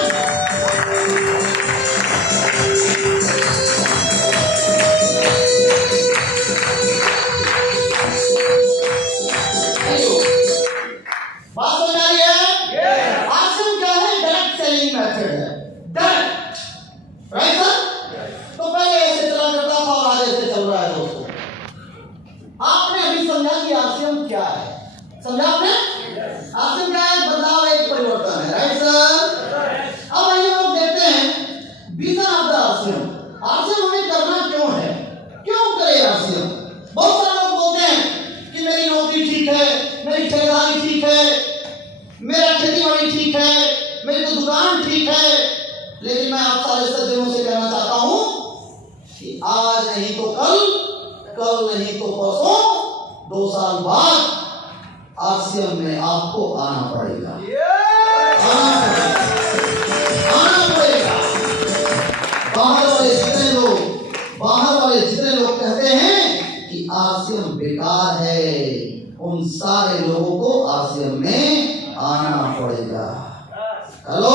बात समझ आ रही है? आरसीएम क्या है? डायरेक्ट सेलिंग मेथड है, डायरेक्ट, राइट सर? तो पहले ऐसे चला करता था और आज ऐसे चल रहा है दोस्तों। आपने अभी समझा कि आरसीएम क्या है? समझा आपने? आरसीएम क्या है? बदलाव, एक परिवर्तन है, राइट सर? अब आइए लोग देखते हैं vision of the RCM. RCM हमें करना क्यों है? क्यों करे आरसीएम? बहुत सारे लोग बोलते हैं कि मेरी नौकरी ठीक है, मेरी ठेकेदारी ठीक है, मेरा खेती बाड़ी ठीक है, मेरी तो दुकान ठीक है। लेकिन मैं आप सारे सज्जनों से कहना चाहता हूं कि आज नहीं तो कल, कल नहीं तो परसों, 2 साल बाद आरसीएम में आपको आना पड़ेगा, आना पड़ेगा। बाहर वाले जितने लोग कहते हैं कि आरसीएम बेकार है, उन सारे लोगों को आरसीएम में आना पड़ेगा। हेलो,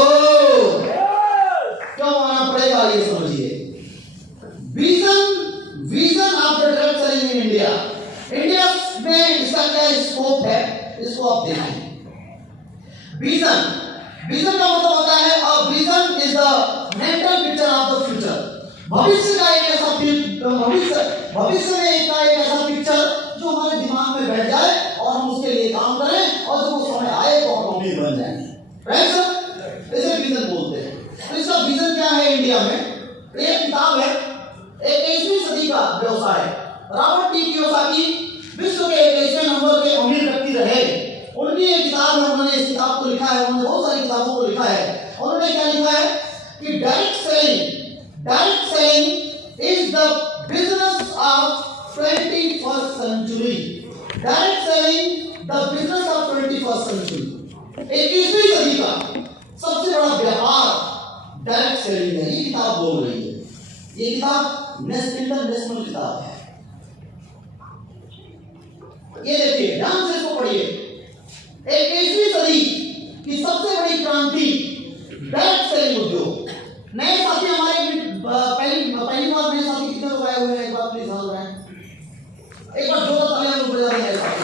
क्यों आना पड़ेगा ये समझिए। Vision of the direct selling in India. India में इसका क्या स्कोप है, इसको आप देखें। विजन का मतलब होता है, और vision is the mental picture of the future. भविष्य का एक ऐसा भविष्य में एक ऐसा पिक्चर जो हमारे दिमाग में बैठ जाए और हम उसके लिए काम करें, और जब वो समय आए तो हम अमीर बन जाएं, राइट सर? इसे विजन बोलते हैं। तो इसका विजन क्या है इंडिया में? एक किताब है, 21वीं सदी का व्यवसाय, रॉबर्ट टी कियोसाकी विश्व के 21वें नंबर के अमीर व्यक्ति रहे। उनकी एक किताब है, उन्होंने इस किताब को लिखा है, उन्होंने बहुत सारी किताबों को लिखा है। उन्होंने क्या लिखा है कि direct selling is the the business of 21st century. Direct selling, the business of 21st century. 21वीं सदी का सबसे बड़ा व्यापार डायरेक्ट सेलिंग है। ये किताब बोल रही है। ये किताब इंटरनेशनल किताब है। ये देखिए, ध्यान से इसको पढ़िए। 21वीं सदी की सबसे बड़ी क्रांति डायरेक्ट सेलिंग उद्योग। नए साथी हमारे पहली बार नए साथी कितने लोग आए हुए हैं? एक बार प्लीज हाथ उठाएं। एक बार जोरदार तालियां लोग बजा दें साथी।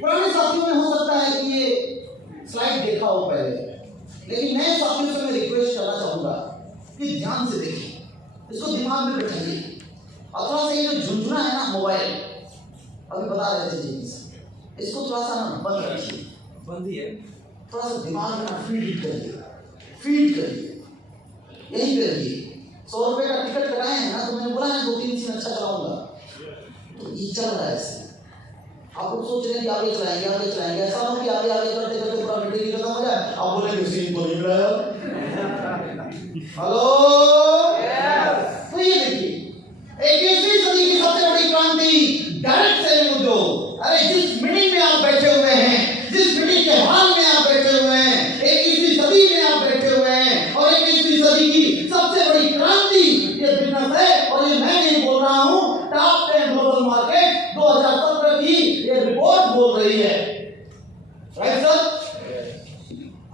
पुराने साथियों में हो सकता है कि ये स्लाइड देखा हो पहले, लेकिन नए साथियों से मैं रिक्वेस्ट करना चाहूंगा कि ध्यान से देखिए, इसको दिमाग में बैठाइए और थोड़ा सा ये जो झुंझुना है ना मोबाइल, अभी बता रहे थे जी, इसको थोड़ा सा ना बंद रखिए। बंद ही है। थोड़ा सा दिमाग में ना फीड करिए, यहीं पे रहिए। 100 रुपए का टिकट कराए हैं ना, तो मैंने बोला ना 2-3 सीन अच्छा चलाऊंगा, तो ये चल रहा है ऐसे। आप लोग सोच रहे हैं कि आगे चलाएंगे, ऐसा हो कि आगे करते करते पूरा बैटरी खत्म हो जाए, आप बोलेंगे सीन तो नहीं रहा है। हेलो, तो ये देखिए 21वीं सदी की सबसे बड़ी क्रांति डायरेक्ट सेलिंग उद्योग। अरे जिस मीटिंग में आप बैठे हुए हैं, जिस मीटिंग के हॉल में आप बैठे हुए हैं, 21वीं सदी में आप बैठे हुए हैं, और 21वीं सदी की सबसे बड़ी क्रांति ये बिजनेस है। और ये मैं नहीं बोल रहा हूं, टॉप 10 ग्लोबल मार्केट 2017 की ये रिपोर्ट बोल रही है। Right sir?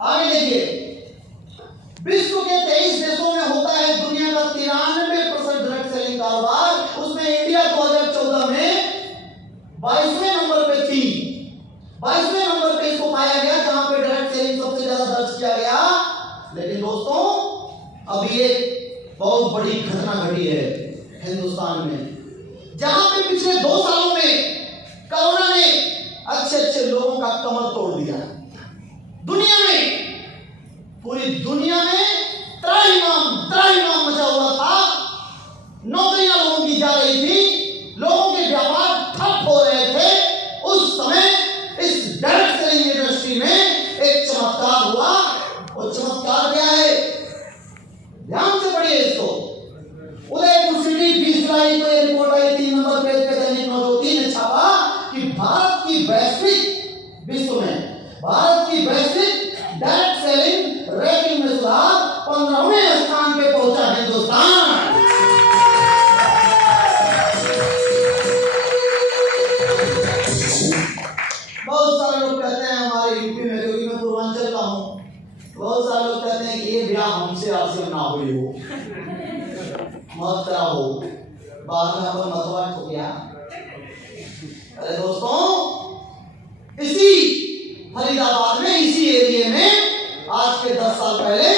आगे देखिए, विश्व के 23 देशों में होता है दुनिया का 93% डायरेक्ट सेलिंग कारोबार। उसमें इंडिया 2014 में 22वें नंबर पे थी। 22वें नंबर पे इसको पाया गया जहां पे डायरेक्ट सेलिंग सबसे ज्यादा दर्ज किया गया। लेकिन दोस्तों, अभी एक बहुत बड़ी घटना घटी है हिंदुस्तान में, जहां पे पिछले 2 सालों में कोरोना ने अच्छे लोगों का कमर तोड़ दिया। दुनिया में, पूरी दुनिया में त्राहिमाम मचा हुआ था। नौकरियां लोगों की जा रही थी, लोगों के व्यापार ठप हो रहे थे। उस समय इस डायरेक्ट सेलिंग इंडस्ट्री में एक चमत्कार हुआ। और चमत्कार क्या है? ध्यान से पढ़िए इसको। उदयपुर सिटी 20 जुलाई को एक रिपोर्ट आई, 3 नंबर पेज पे दैनिक नवज्योति ने छापा कि भारत की वैश्विक विश्व में भारत की वैश्विक डायरेक्ट सेलिंग रैंकिंग में सुधार 15वें स्थान पे पहुंचा हिंदुस्तान। बहुत सारे लोग कहते हैं हमारे यूपी में, क्योंकि मैं पूर्वांचल का हूं, बहुत सारे लोग कहते हैं कि ये ब्याह हमसे आपसे ना हुई हो, मत करा हो, बाद में अपन मतवाट हो गया। अरे दोस्तों, इसी फरीदाबाद में, इसी एरिया में आज के 10 साल पहले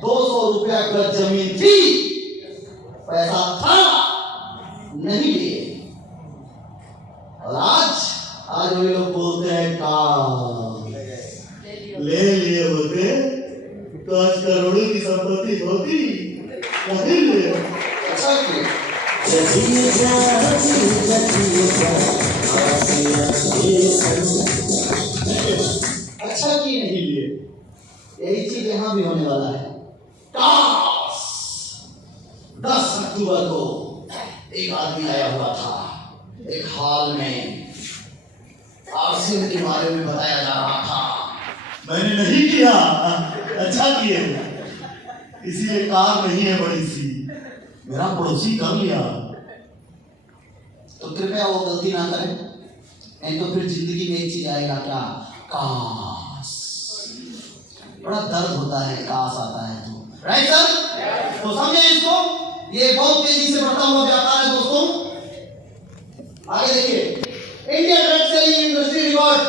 200 रुपया गज जमीन थी, पैसा था, नहीं लिए। और आज वो लोग बोलते हैं काम ले लिए होते तो आज करोड़ों की संपत्ति होती, नहीं लिए। अच्छा किया, अच्छा किए नहीं लिए। यही चीज यहां भी होने वाला है। 10 अक्टूबर को एक आदमी आया हुआ था एक हॉल में, आरसीएम के बारे में बताया जा रहा था। मैंने नहीं किया, अच्छा किए, इसीलिए कार नहीं है बड़ी सी, मेरा पड़ोसी कर लिया। तो कृपया वो गलती ना करें, नहीं तो फिर जिंदगी में एक चीज आएगा, क्या? काश। बड़ा दर्द होता है काश आता है तो। Right sir? तो समझे इसको, ये बहुत तेजी से बढ़ता हुआ व्यापार है दोस्तों। आगे देखिए, India direct selling industry record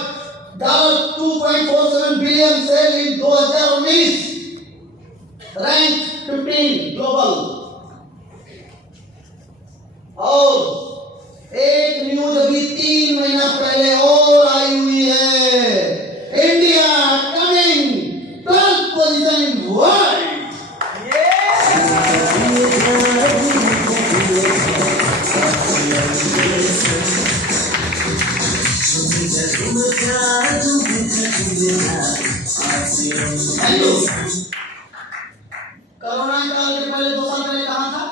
$2.47 billion sale in 2019, rank 15 global. और एक न्यूज अभी 3 महीना पहले और आई हुई है, India coming 12th position in world. Corona काल के पहले 2 साल पहले कहाँ था?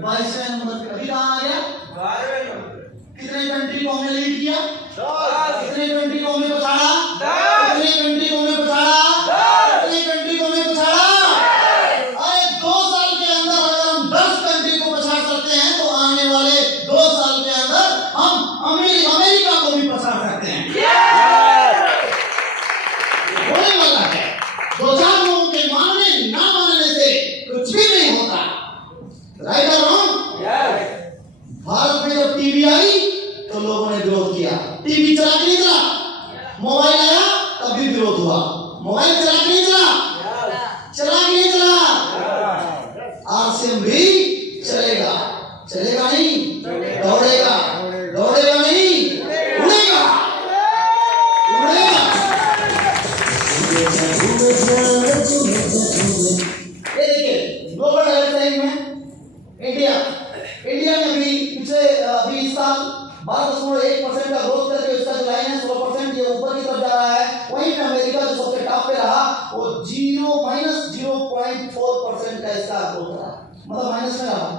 22वें नंबर पे। अभी कहाँ आ गया? 12वें नंबर। कितने कंट्री को हमने लीड किया? 10। कितने कंट्री को हमने पछाड़ा? 10। कितने कंट्री को हमने पछाड़ा? 10। कितने कंट्री को हमने पछाड़ा? अरे 2 साल के अंदर अगर हम 10 कंट्री को पछाड़ सकते हैं तो आने वाले 2 साल के अंदर हम अमेरिका को भी पछाड़ सकते हैं। होने वाला है। 2-4 लोगों के मानने ना मानने से कुछ भी नहीं होता। राइट और रॉन्ग? भारत में जब टीवी आई तो लोगों ने विरोध किया। टीवी चला के नहीं चला? मोबाइल आया तब भी विरोध हुआ। मोबाइल चला के नहीं चला? चला के नहीं चला? आरसीएम भी चलेगा। चलेगा नहीं? दौड़ेगा। दौड़ेगा नहीं? उड़ेगा। उड़ेगा। ये देखिए ग्लोबल डेवलपमेंट में इंडिया में भी पिछले अभी इस साल 12.1% का ग्रोथ करके उसका जो लाइन है 16% ये ऊपर की तरफ जा रहा है। वहीं पे अमेरिका जो सबसे टॉप पे रहा वो -0.4% का इसका ग्रोथ रहा, मतलब माइनस में रहा।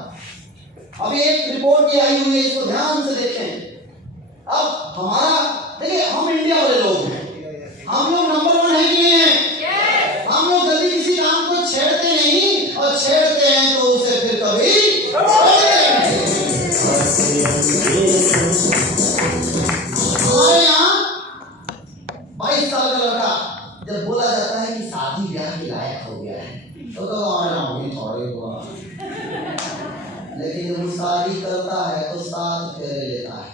अभी एक रिपोर्ट ये आई हुई है, इसको ध्यान से देखें। अब हमारा देखिए, हम इंडिया वाले लोग हैं, हम लोग नंबर 1 है कि नहीं है? हम लोग जल्दी किसी काम को छेड़ते नहीं, और छेड़ते हैं तो उसे फिर कभी हमारे यहाँ 22 साल का लड़का जब बोला जाता है कि शादी ब्याह के लायक हो गया है तो थोड़े हुआ, लेकिन जब वो शादी करता है तो 7 फेरे लेता है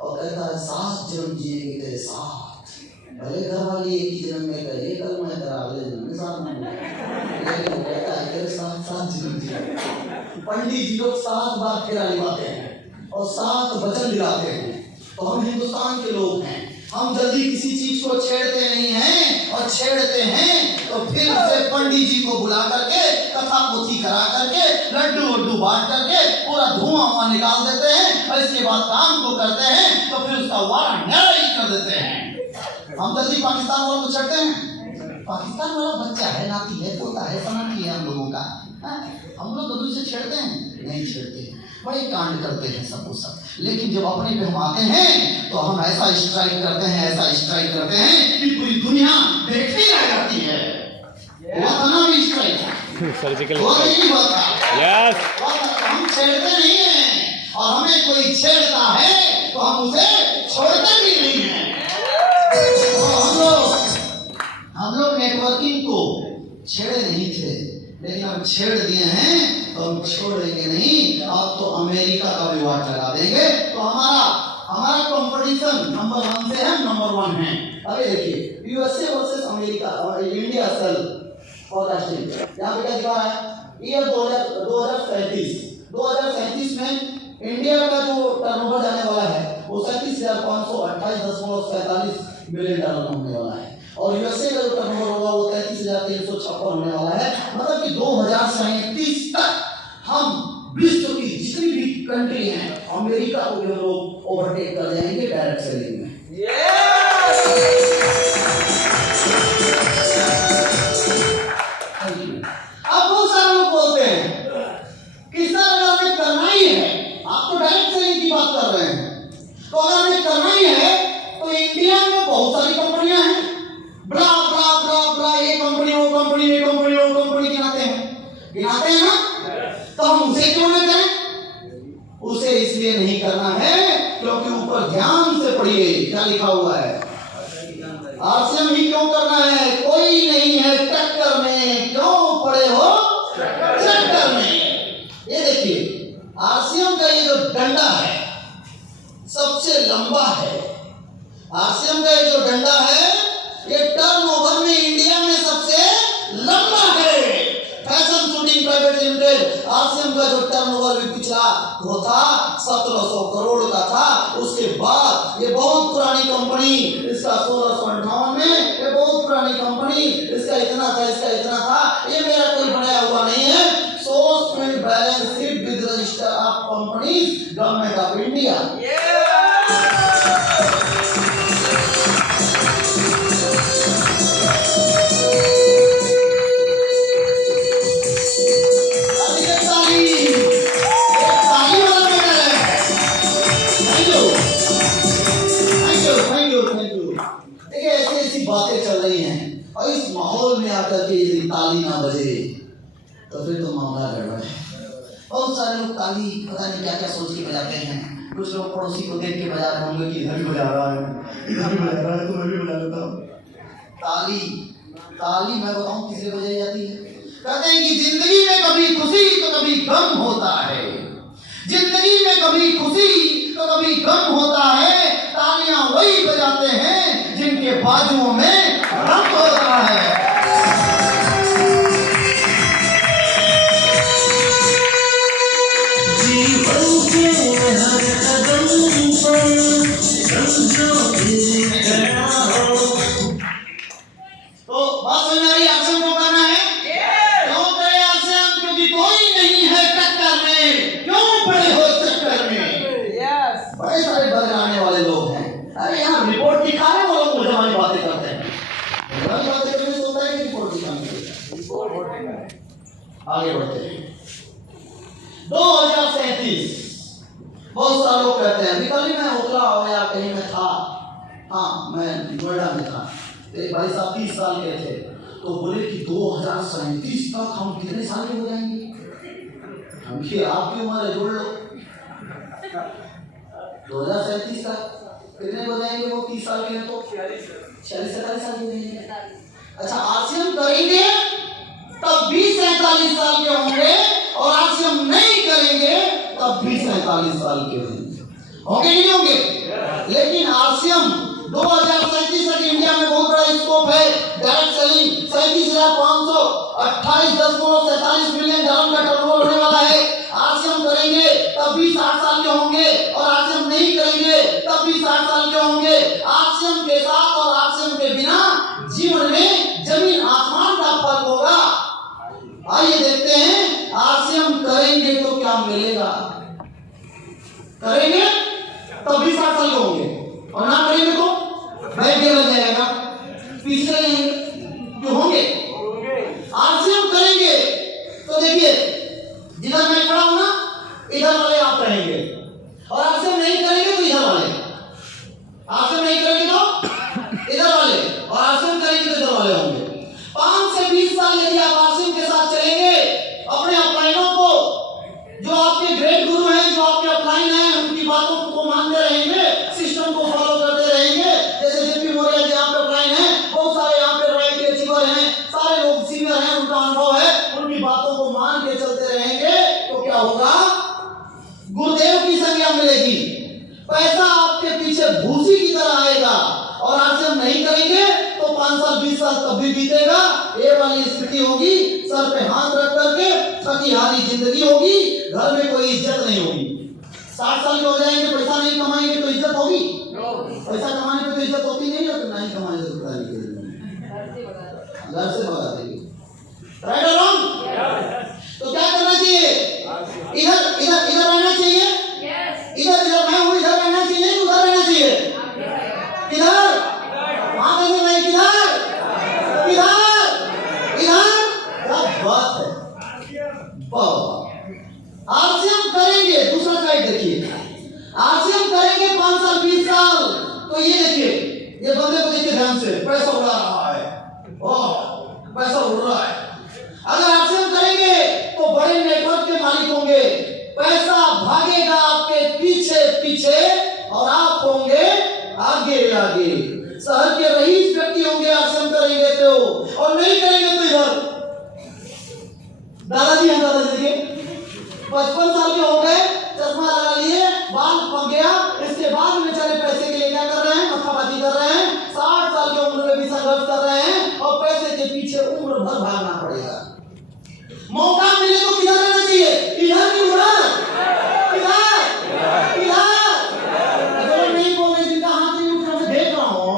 और कहता है 7 जन्म जिएंगे तेरे साथ। भले घर वाली एक ही जन्म में करे, कल मैं तेरा अगले जन्म में साथ में, लेकिन वो कहता है तेरे साथ 7 जन्म जिएंगे। पंडित जी लोग 7 बार फेरा निभाते हैं और 7 वचन दिलाते हैं। तो हम हिंदुस्तान के लोग हैं, हम जल्दी किसी चीज को छेड़ते नहीं हैं, और छेड़ते हैं तो फिर उसे पंडित जी को बुला करके कथा पोथी करा करके लड्डू वड्डू बांट करके पूरा धुआं निकाल देते हैं, और इसके बाद काम को करते हैं तो फिर उसका वारा न्याय कर देते हैं। हम जल्दी पाकिस्तान वालों को छेड़ते हैं। पाकिस्तान वाला बच्चा है, नाती है, पोता है, सनाती है हम लोगों का। हम लोग कभी से छेड़ते हैं? नहीं छेड़ते, बड़े कांड करते हैं सब। लेकिन जब अपने पे हम आते हैं तो हम ऐसा स्ट्राइक करते हैं, ऐसा स्ट्राइक करते हैं कि पूरी दुनिया देखती रह जाती है। वो था भी स्ट्राइक, सर्जिकल यस। हम छेड़ते नहीं हैं, और हमें कोई छेड़ता है तो हम उसे छोड़ते भी नहीं हैं। हम लोग नेटवर्किंग को छेड़े नहीं थे, लेकिन अब छेड़ दिए हैं तो हम छोड़ेंगे नहीं। अब तो अमेरिका का भी वाट लगा देंगे, तो हमारा कंपटीशन नंबर 1 से हम नंबर 1 हैं। अभी देखिए यूएसए वर्सेस अमेरिका और इंडिया सेल फोरकास्टिंग, यहाँ पे क्या दिखा रहा है? ईयर 2037 में इंडिया का जो टर्नओवर जाने वाला है वो 37,528.47 मिलियन डॉलर होने वाला है, और यूएसए का जो टर्नओवर होगा वो 33,356 होने वाला है। मतलब कि 2037 तक हम विश्व की जितनी भी कंट्री हैं अमेरिका को भी हम लोग ओवरटेक कर जाएंगे डायरेक्ट सेलिंग में। अब बहुत सारे लोग बोलते हैं कि सर अगर हमें करना ही है, आप तो डायरेक्ट सेलिंग की बात कर रहे हैं, तो अगर हमें करना ही है तो इंडिया में बहुत सारी कंपनियां हैं, ब्ला ब्ला ब्ला ब्ला, ये कंपनी वो कंपनी ये कंपनी वो कंपनी गिनाते हैं ना, तो हम उसे क्यों न करें? उसे इसलिए नहीं करना है क्योंकि ऊपर ध्यान से पढ़िए क्या लिखा हुआ है। आरसीएम ही क्यों करना है? कोई नहीं है टक्कर में, क्यों पड़े हो टक्कर में। ये देखिए आरसीएम का ये जो डंडा है सबसे लंबा है। आरसीएम का ये जो डंडा है ये टर्नओवर में इंडिया में सबसे लंबा है। Fashion shooting private limited RCM का जो टर्नओवर भी पिछला वो था 1700 करोड़ का था। उसके बाद ये बहुत पुरानी कंपनी, इसका 1658 में ये बहुत पुरानी कंपनी, इसका इतना था, इसका इतना था, ये मेरा कोई बनाया हुआ नहीं है। Source and balance sheet with register of companies government of India. करके यदि ताली ना बजे तो फिर तो मामला गड़बड़ है। बहुत सारे लोग ताली पता नहीं क्या क्या सोच के बजाते हैं। कुछ लोग पड़ोसी को देख के बजा रहे होंगे कि इधर भी बजा रहा है, इधर भी बजा रहा है, तो मैं भी बजा लेता हूँ। ताली ताली मैं बताऊँ किस लिए बजाई जाती है? कहते हैं कि जिंदगी में कभी खुशी तो कभी गम होता है, जिंदगी में कभी खुशी तो कभी गम होता है। तालियां वही बजाते हैं जिनके बाजुओं में रंग होता है। तो बात समझ आ रही है? एक्शन को करना है। क्यों करे एक्शन? क्योंकि कोई नहीं है टक्कर में। क्यों पड़े हो चक्कर में? बड़े सारे बदलाने वाले लोग हैं। अरे यहाँ रिपोर्ट दिखाने वाले लोग मुझे बातें करते हैं। बातें करने से होता है कि रिपोर्ट दिखाने के। आगे बढ़ते हैं। 2037 बहुत सारे लोग कहते हैं कल ही मैं उतला हो या कहीं में था, हाँ मैं नोएडा में था। एक भाई साहब 30 साल के थे, तो बोले कि 2037 तक हम कितने साल के हो जाएंगे? हम कि आपकी उम्र है, जोड़ लो 2037 तक कितने हो जाएंगे? वो 30 साल के हैं तो 46-47 साल के हो जाएंगे। अच्छा, आरसीएम करेंगे तब भी 47 साल के होंगे और आरसीएम नहीं करेंगे तब भी 47 साल के होंगे कि नहीं होंगे? लेकिन आरसीएम 2037 तक इंडिया में बहुत बड़ा स्कोप है। डायरेक्ट सेलिंग 37,528.47 मिलियन डॉलर का टर्नओवर होने वाला है। आरसीएम करेंगे तब भी 60 साल के होंगे और आरसीएम नहीं करेंगे तब भी 60 साल के होंगे। आरसीएम के साथ और आरसीएम के बिना जीवन में जमीन आसमान का फर्क होगा। आइए देखते हैं आरसीएम करेंगे तो क्या मिलेगा। करेंगे तब भी 60 साल के होंगे और ना करेंगे तो बैठ के लग जाएगा, पीछे रहेंगे। क्यों होंगे? आरसीएम करेंगे तो देखिए जिधर मैं खड़ा हूं ना इधर वाले आप रहेंगे, और आरसीएम नहीं करेंगे तो इधर वाले, आरसीएम नहीं करेंगे तो इधर वाले, और आरसीएम करेंगे तो इधर वाले होंगे। 5 से 20 साल यदि आप आरसीएम के साथ चलेंगे, अपने अपलाइनों को, जो आपके ग्रेट गुरु हैं, जो आपके अपलाइन हैं, उनकी बातों को मानते रहेंगे, सिस्टम को फॉलो करते रहेंगे। जैसे जेपी मौर्य जी यहाँ पे अपलाइन हैं, बहुत सारे यहाँ पे राइट के अचीवर हैं, सारे लोग सीनियर हैं, उनका अनुभव है, उनकी बातों को मान के चलते रहेंगे तो क्या होगा? गुरुदेव की संज्ञा मिलेगी, पैसा आपके पीछे भूसी की तरह आएगा। और आरसीएम नहीं करेंगे तो 5 साल 20 साल तब भी बीतेगा, ये वाली स्थिति होगी। सर पे हाथ रख करके थकी हारी जिंदगी होगी, घर में कोई इज्जत नहीं होगी। 60 साल के हो जाएंगे, पैसा नहीं कमाएंगे तो इज्जत होगी? पैसा कमाने पे तो इज्जत होती नहीं है, तो नहीं कमाएंगे तो घर से भगा देंगे। राइट और रॉन्ग? तो क्या करना चाहिए? इधर इधर इधर रहना चाहिए, इधर इधर मैं हूँ, इधर रहना चाहिए, उधर रहना चाहिए, किधर? वहां से मैं किधर किधर इधर। क्या बात है, आरसीएम करेंगे। दूसरा साइड देखिए, आरसीएम करेंगे 5 साल 20 साल, तो ये देखिए, ये बंदे को देखिए ध्यान से, पैसा उड़ा रहा है, पैसा उड़ रहा है। अगर आरसीएम करेंगे तो बड़े नेटवर्क के मालिक होंगे, पैसा भागेगा आपके पीछे पीछे और आप होंगे आगे आगे। शहर के रईस व्यक्ति होंगे आरसीएम करेंगे तो, और नहीं करेंगे तो इधर दादाजी हैं, दादाजी देखिए 55 साल के हो गए, चश्मा लगा लिए, बाल पक गया, इसके बाद में बेचारे पैसे के लिए क्या कर रहे हैं? मत्थाबाजी कर रहे हैं। 60 साल की उम्र में भी संघर्ष कर रहे हैं और पैसे के पीछे उम्र भर भागना पड़ेगा। मौका मिले तो किधर रहना चाहिए? इधर की उधर, इधर इधर। अगर नहीं बोल रहे, जिनका हाथ नहीं उठ रहा, मैं देख रहा हूँ,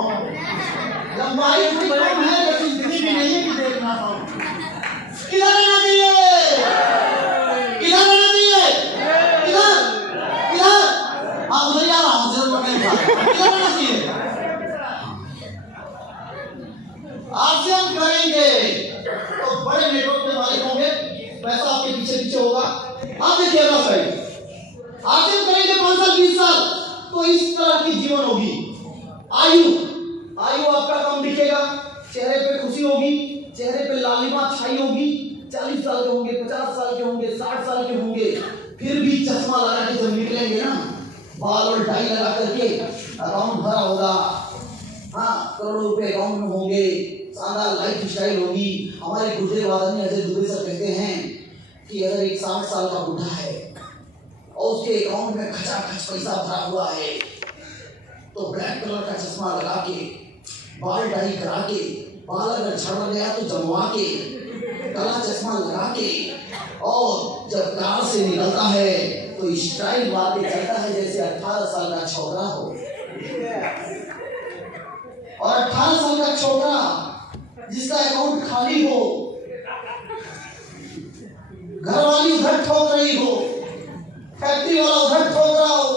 लंबाई थोड़ी कम है लेकिन इतनी भी नहीं है कि देख ना पाऊं। किधर रहना चाहिए? उधर जा रहा हूँ, आरसीएम करेंगे तो बड़े नेटवर्क के मालिक होंगे, पैसा आपके पीछे पीछे होगा। आप देखिए अगला साइड, आरसीएम करेंगे 5 साल 20 साल, तो इस तरह की जीवन होगी। आयु आपका कम दिखेगा, चेहरे पे खुशी होगी, चेहरे पे लाली वहां छाई होगी, 40 साल के होंगे, 50 साल के होंगे, 60 साल के होंगे, फिर भी चश्मा लगा के जब निकलेंगे ना, बाल और टाई लगा करके, अकाउंट भरा होगा, हाँ करोड़ों रुपए अकाउंट में होंगे, शानदार लाइफ स्टाइल होगी। हमारे गुजरे आदमी अजय दुबे सर कहते हैं कि अगर एक 60 साल का बुढ़ा है और उसके अकाउंट में खचाखच पैसा भरा हुआ है, तो ब्लैक कलर का चश्मा लगा के, बाल डाई करा के, बाल अगर झड़ गया तो जमवा के, काला चश्मा लगा के, और जब कार से निकलता है तो स्टाइल मार के चलता है जैसे 18 साल का छोकरा हो। और 18 साल का छोकरा जिसका अकाउंट खाली हो, घर वाली उधर ठोक रही हो, फैक्ट्री वाला उधर ठोक रहा हो,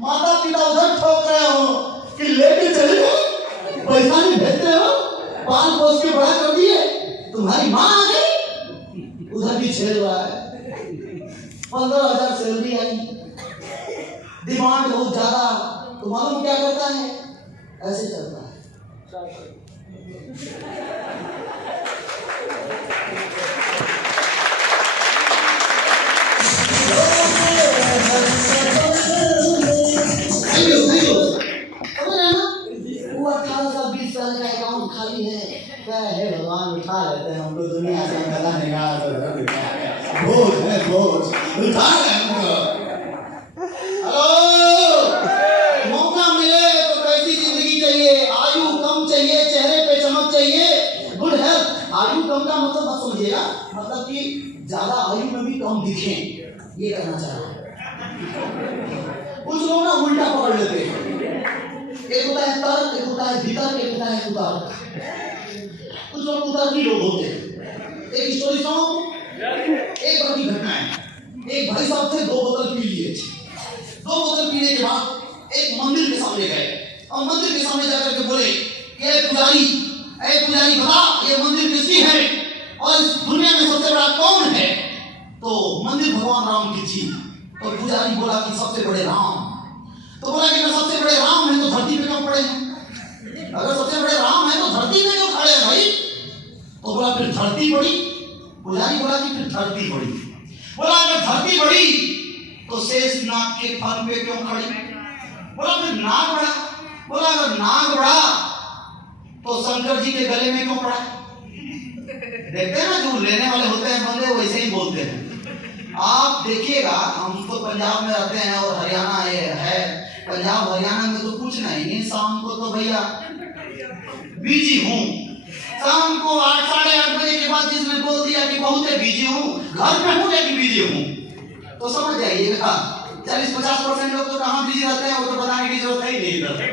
माता पिता उधर ठोक रहे हो कि लेके चले गए, पैसा नहीं भेजते हो, पाल पोस के बड़ा कर दिए, तुम्हारी माँ आ गई, उधर भी छेड़ रहा है, 15,000 सैलरी आई, डिमांड बहुत ज्यादा, तो मालूम क्या करता है, ऐसे चलता है। वो 18 साल 20 साल का अकाउंट खाली है, क्या है भगवान उठा लेते हैं हमको, दुनिया से गला निकाल बोझ है बोझ उठा ले हमको। हेलो, मौका मिले तो कैसी जिंदगी चाहिए, आयु कम चाहिए, चेहरे पे चमक चाहिए, गुड हेल्थ। आयु कम का मतलब मत समझिएगा, मतलब कि ज्यादा आयु में भी कम दिखे, ये करना चाह रहा हूं। कुछ लोग ना उल्टा पकड़ लेते हैं, एक होता है तर्क, एक होता है वितर्क, एक होता है कुतर्क। कुछ लोग कुतर्की लोग होते हैं। एक स्टोरी सुनाऊं, एक बड़ी घटना है, एक भाई साहब थे, 2 बोतल पी लिए, 2 बोतल पीने के बाद एक मंदिर के सामने गए और मंदिर के सामने जाकर के बोले, ये पुजारी, ऐ पुजारी बता ये मंदिर किसकी है और इस दुनिया में सबसे बड़ा कौन है? तो मंदिर भगवान राम की थी। तो पुजारी बोला कि सबसे बड़े राम। तो बोला कि सबसे बड़े राम है तो धरती पे क्यों पड़े हैं? अगर सबसे बड़े राम है तो धरती पे क्यों खड़े हैं भाई? तो बोला फिर धरती बड़ी। पुजारी बोला कि फिर धरती बड़ी। बोला अगर धरती बड़ी तो शेष नाग के फन पे क्यों खड़ी? बोला फिर नाग बड़ा। बोला अगर नाग बड़ा तो शंकर जी के गले में क्यों पड़ा? देखते हैं ना जो लेने वाले होते हैं बंदे वैसे ही बोलते हैं। आप देखिएगा, हम तो पंजाब में रहते हैं और हरियाणा है, पंजाब हरियाणा में तो कुछ नहीं, शाम को तो भैया बिजी हूँ, शाम को 8 साढ़े 8 बजे के बाद जिसने बोल दिया कि बहुत बिजी हूँ, घर पे हूँ लेकिन बिजी हूँ, तो समझ जाइएगा 40-50% लोग तो कहाँ बिजी रहते हैं वो तो बताने की जरूरत ही नहीं रहती,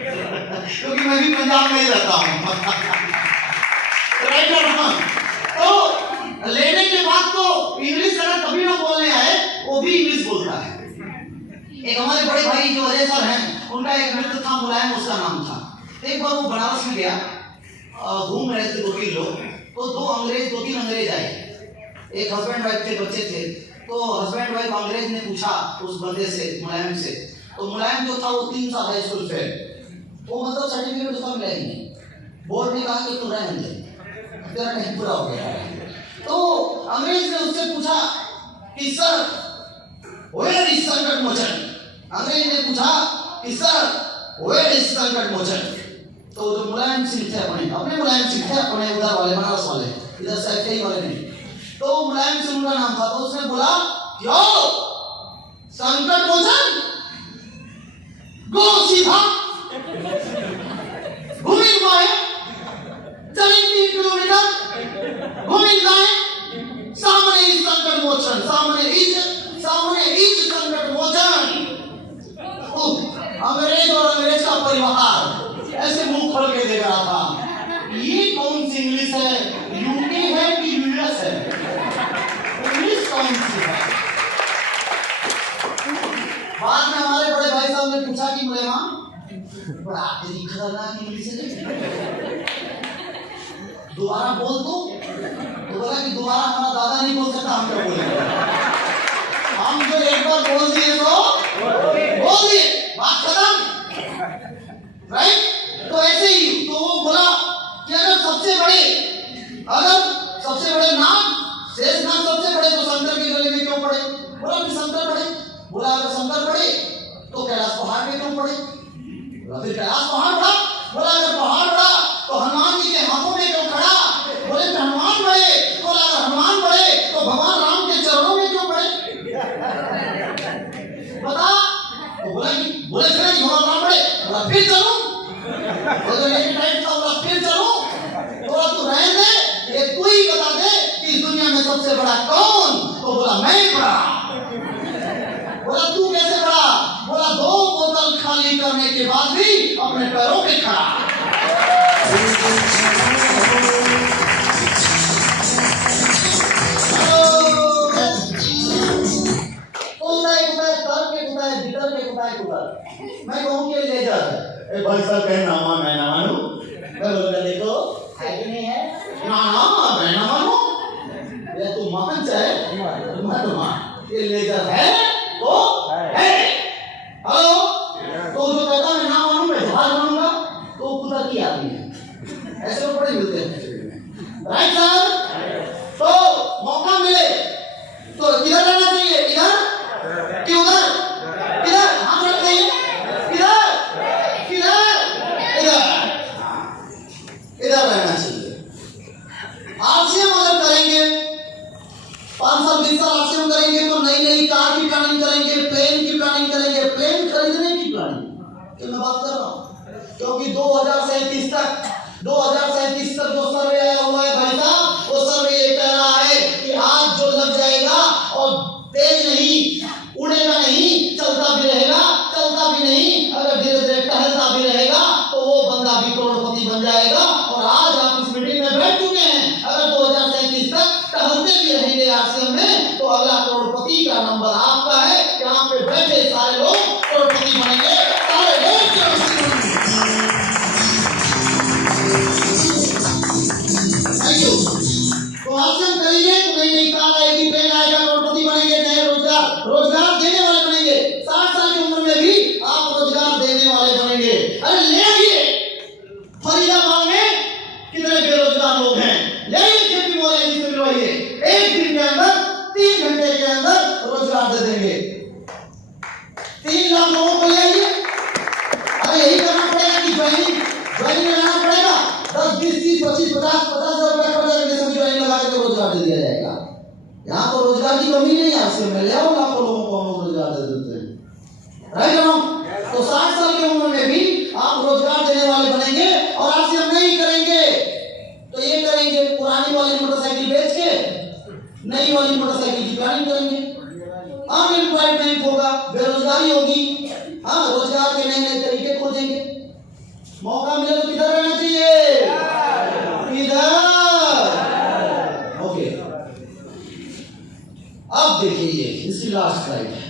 क्योंकि मैं भी पंजाब में ही रहता हूँ। तो लेने के बाद तो इंग्लिश अगर कभी ना बोलने आए वो भी इंग्लिश बोलता है। एक हमारे बड़े भाई जो अजय सर हैं, उनका एक मित्र था मुलायम, उसका नाम था। एक बार वो बनारस में गया, घूम रहे थे 2-3 लोग, तो 2-3 अंग्रेज आए, एक हस्बैंड वाइफ के बच्चे थे। तो हस्बैंड वाइफ अंग्रेज ने पूछा उस बंदे से, मुलायम से, तो मुलायम जो था वो 3 साल हाई स्कूल फेल, वो मतलब सर्टिफिकेट उसका मिला ही नहीं। बोर्ड ने कहा कि तू रहने दे, तेरा नहीं पूरा हो गया है। तो अंग्रेज ने उससे पूछा कि सर वेयर इज संकट मोचन? अंग्रेज ने पूछा कि सर वेयर इज संकट मोचन? तो जो मुलायम सिंह थे अपने मुलायम सिंह थे, अपने उधर वाले बनारस वाले, इधर साइड के वाले नहीं, तो मुलायम सिंह उनका नाम था। तो उसने बोला क्यों संकट मोचन, गो सीधा घूमी घुमाए चले 3 किलोमीटर घूमी जाए, सामने इस संकट मोचन, सामने इस संकट मोचन। अंग्रेज और अंग्रेज का परिवार ऐसे मुंह खोल के देख रहा था, ये कौन सी इंग्लिश है, यूके है कि यूएस है? इंग्लिश कौन सी है? बाद में हमारे बड़े भाई साहब ने पूछा कि मुलेमा बड़ा तेरी खतरनाक इंग्लिश है, दोबारा बोल दो। तो बोला कि दोबारा हमारा दादा नहीं बोल सकता, हम क्या बोलेंगे? हम जो एक बार बोल दिए तो बोल दिए, बात खत्म, राइट? तो ऐसे ही तो वो बोला कि अगर सबसे सबसे बड़े नाग, शेष नाग सबसे बड़े, तो शंकर के गले में क्यों पड़े? बोला फिर शंकर पड़े। बोला अगर शंकर पड़े तो कैलाश पहाड़ में क्यों पड़े? बोला फिर कैलाश पहाड़ पड़ा। बोला अगर पहाड़ पड़ा तो हनुमान जी के हाथों में क्यों खड़ा? बोले फिर हनुमान पड़े। बोला अगर हनुमान पड़े तो भगवान राम के चरणों में क्यों पड़े? बता। तो बोला कि बोले फिर भगवान राम पड़े। बोला फिर चलूं। बोला फिर चलूं। बोला तू रहने दे, ये तू ही बता दे कि इस दुनिया में सबसे बड़ा कौन? तो बोला मैं बड़ा। बोला तू कैसे बड़ा? बोला 2 बोतल खाली करने के बाद भी अपने पैरों पे खड़ा। मैं कहूँ कि ले जा भाई साहब कहे ना मान मैं ना मानू। मैं बोलूँगा देखो है कि नहीं है? ना ना मैं ना मानू। ये तू मान चाहे मत मान, ये ले जा है तो है। हेलो, तो जो कहता मैं ना मानू मैं जहाज बनूंगा तो खुदा की आदमी है। ऐसे लोग बड़े मिलते हैं। Right sir? तो मौका मिले तो किधर रहना चाहिए? इधर कि उधर? किधर? हम रखते हैं किधर? किधर? इधर रहना चाहिए। आरसीएम अगर करेंगे 5 साल 20 साल आरसीएम करेंगे तो नई नई कार की प्लानिंग करेंगे, प्लेन की प्लानिंग करेंगे, प्लेन खरीदने की प्लानिंग तो मैं बात कर रहा हूँ। क्योंकि 2037 तक जो सर्वे आया हुआ है भाई साहब, वो सर्वे ये कह रहा है कि आज जो लग जाएगा और तेज नहीं, उड़ेगा नहीं, चलता भी रहेगा, चलता भी नहीं, अगर धीरे धीरे टहलता भी रहेगा तो वो बंदा भी करोड़पति बन जाएगा। और आज आप इस मीटिंग में बैठ चुके हैं, अगर 2037 तक टहलते भी रहेंगे आरसीएम में तो अगला करोड़पति का नंबर आपका है। यहाँ पे बैठे सारे लोग करोड़पति बनेंगे, सारे लोग करोड़पति बनेंगे। Thank you. तो आरसीएम करेंगे तो नई नई कार आएगी, प्लेन आएगा, करोड़पति बनेंगे, नए रोजगार देने वाले बनेंगे। 60 साल की उम्र में भी आप रोजगार देने वाले बनेंगे। अरे ले आइए, फरीदाबाद में कितने बेरोजगार लोग हैं, ले आइए जेपी मॉल से मिलवाइए, 1 दिन के अंदर 3 घंटे के अंदर रोजगार दे देंगे। 3 लाख लोगों को ले आइए। अरे यही करना पड़ेगा कि ज्वाइनिंग लगाना पड़ेगा। 10 20 30 25 50 रुपए खर्चा करके सब ज्वाइनिंग लगा के रोजगार दे दिया जाएगा। यहाँ तो रोजगार की कमी नहीं है, आपसे मैं ले आओ लाखों लोगों को हम लोग रोजगार दे देते हैं। राइट ना? तो 60 साल की उम्र में भी आप रोजगार देने वाले बनेंगे। और आपसे हम नहीं करेंगे तो ये करेंगे, पुरानी वाली मोटरसाइकिल बेच के नई वाली मोटरसाइकिल की प्लानिंग करेंगे। अनएम्प्लॉयमेंट होगा, बेरोजगारी होगी। हाँ, रोजगार के नए नए तरीके खोजेंगे। मौका मिले तो किधर रहना चाहिए? इधर। ओके, अब देखिए ये इसकी लास्ट स्लाइड है।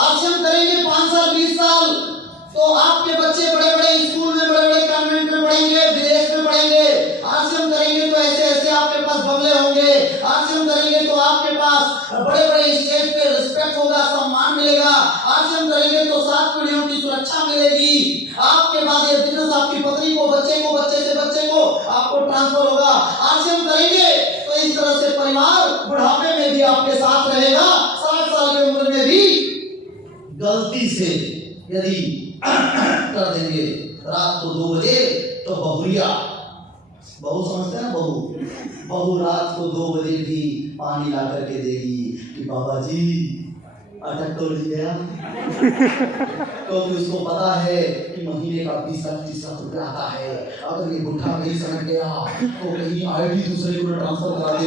आरसीएम करेंगे 5 साल 20 साल तो आपके बच्चे बड़े बड़े स्कूल में, बड़े बड़े कॉन्वेंट में पढ़ेंगे, विदेश में पढ़ेंगे। आरसीएम करेंगे तो ऐसे ऐसे आपके पास बंगले होंगे। आरसीएम करेंगे तो आपके पास बड़े बड़े स्टेज पे रिस्पेक्ट होगा, सम्मान मिलेगा। आरसीएम करेंगे तो 7 पीढ़ियों की सुरक्षा मिलेगी। आपके बाद ये बिजनेस आपकी पत्नी को, बच्चे को, बच्चे से बच्चे को आपको ट्रांसफर होगा। आरसीएम करेंगे तो इस तरह से परिवार बुढ़ापे में भी आपके साथ रहेगा। 60 साल की उम्र में भी गलती से यदि कर देंगे रात को 2 बजे तो बहुरिया, बहू समझते हैं ना, बहू रात को 2 बजे भी पानी ला करके देगी कि बाबा जी अटक तो नहीं गया। क्योंकि उसको पता है कि महीने का 20-30 रुपया आता है। अगर ये बुढ़ा नहीं समझ गया तो कहीं आईडी दूसरे को ट्रांसफर करा दे।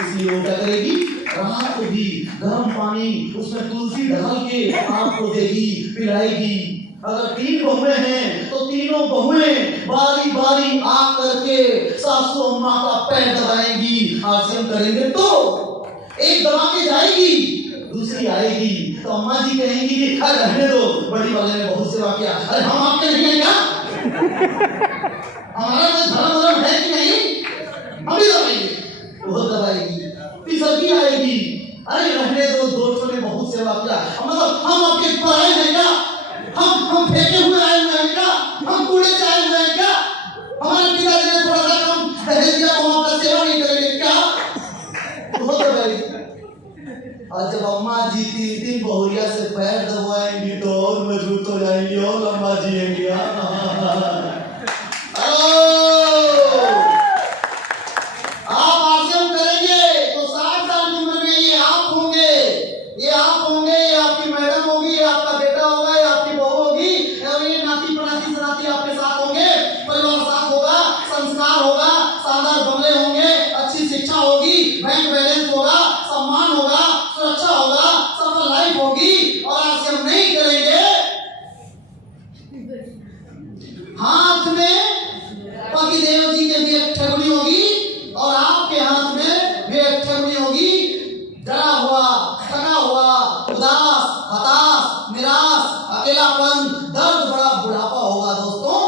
इसलिए वो क्या करेगी, रात को भी गर्म पानी उसमें तुलसी डाल के आपको देगी, पिलाएगी। अगर 3 बहुएं हैं तो तीनों बहुएं बारी बारी आकर के सासू अम्मा का पैर दबाएंगी। आरसीएम करेंगे तो एक दबा के जाएगी, दूसरी आएगी तो अम्मा जी कहेंगी कि अरे रहने दो, बड़ी वाले ने बहुत सेवा किया। अरे हम आपके नहीं हैं क्या? हमारा कोई धर्म है कि नहीं? हम भी दबाएंगे, वो दबाएगी। तीसरी आएगी, अरे रहने दो, दोस्तों ने बहुत सेवा किया। मतलब हम आपके पराए हैं क्या? हम फेंके हुए आए हुए हैं क्या? हम कूड़े से आए हुए हैं क्या? हमारे पिताजी ने थोड़ा सा कम सेवा नहीं करेंगे क्या होता भाई? और जब अम्मा जी 3 बहुरिया से पैर दबाएंगी तो और मजबूत हो जाएंगी और लंबा जिएंगी। आप आश्रम करेंगे तो 60 साल की उम्र में ये आप होंगे, ये आपकी मैडम होगी, ये आपका बेटा होगा, ये आपकी बहू होगी, और ये नाती पनाती सनाती आपके साथ होंगे, परिवार साथ होगा, संस्कार होगा, शानदार बंगले होंगे, अच्छी शिक्षा होगी, बैंक बैलेंस होगा, सम्मान होगा, सुरक्षा होगा, सफल लाइफ होगी। और आपसे हम नहीं करेंगे, हाथ में पति देव जी के भी एक ठगुनी होगी और आपके हाथ में भी एक ठगुनी होगी। डरा हुआ, थका हुआ, उदास, हताश, निराश, अकेलापन, दर्द भरा बुढ़ापा होगा दोस्तों।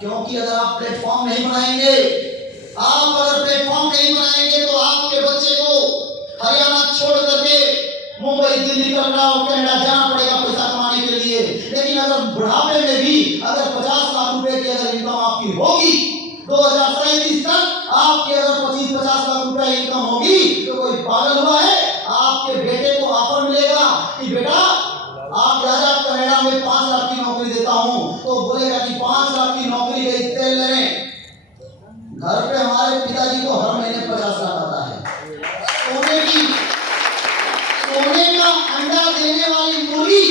क्योंकि अगर आप प्लेटफॉर्म नहीं बनाएंगे, आप अगर प्लेटफॉर्म नहीं बनाएंगे तो आपके बच्चे को हरियाणा छोड़ करके मुंबई, दिल्ली, कलकत्ता और कनाडा जाना पड़ेगा पैसा कमाने के लिए। लेकिन अगर बुढ़ापे में भी अगर 50 लाख रुपए की अगर इनकम आपकी होगी, 2037 तक आपकी अगर 25-50 लाख रुपए इनकम होगी, तो कोई पागल हुआ है? आपके बेटे को ऑफर मिलेगा कि बेटा आप राजा कनाडा में 5 लाख की नौकरी देता हूं, तो बोलेगा कि 5 लाख की नौकरी गई तेल लेने। घर पे हमारे पिताजी को हर महीने 50 लाख आता है। सोने का अंडा देने वाली मुर्गी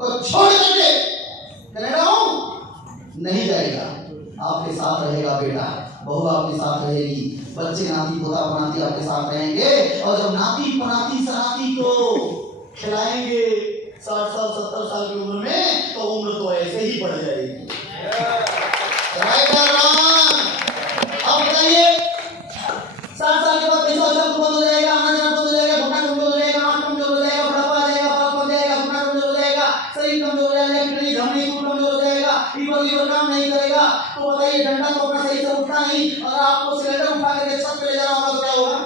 को छोड़ करके कनाडा नहीं जाएगा। आपके साथ रहेगा बेटा, बहू आपके साथ रहेगी, बच्चे नाती पोता पनाती आपके साथ रहेंगे। और जब नाती पनाती सनाती को खिलाएंगे 60 साल 70 साल की उम्र में, तो उम्र तो ऐसे ही बढ़ जाएगी। अब बताइए 60 साल के बाद पैसा सब बंद हो जाएगा, आना जाना बंद हो जाएगा, घुटना कमजोर हो जाएगा, आंख कमजोर हो जाएगा, बुढ़ापा आ जाएगा, बाल पक जाएगा, घुटना कमजोर हो जाएगा, शरीर कमजोर हो जाएगा, किडनी धमनी कमजोर हो जाएगा, लीवर काम नहीं करेगा। तो बताइए डंडा तो अपना सही से उठना नहीं, और आपको सिलेंडर उठा करके छत पे ले जाना होगा तो क्या होगा?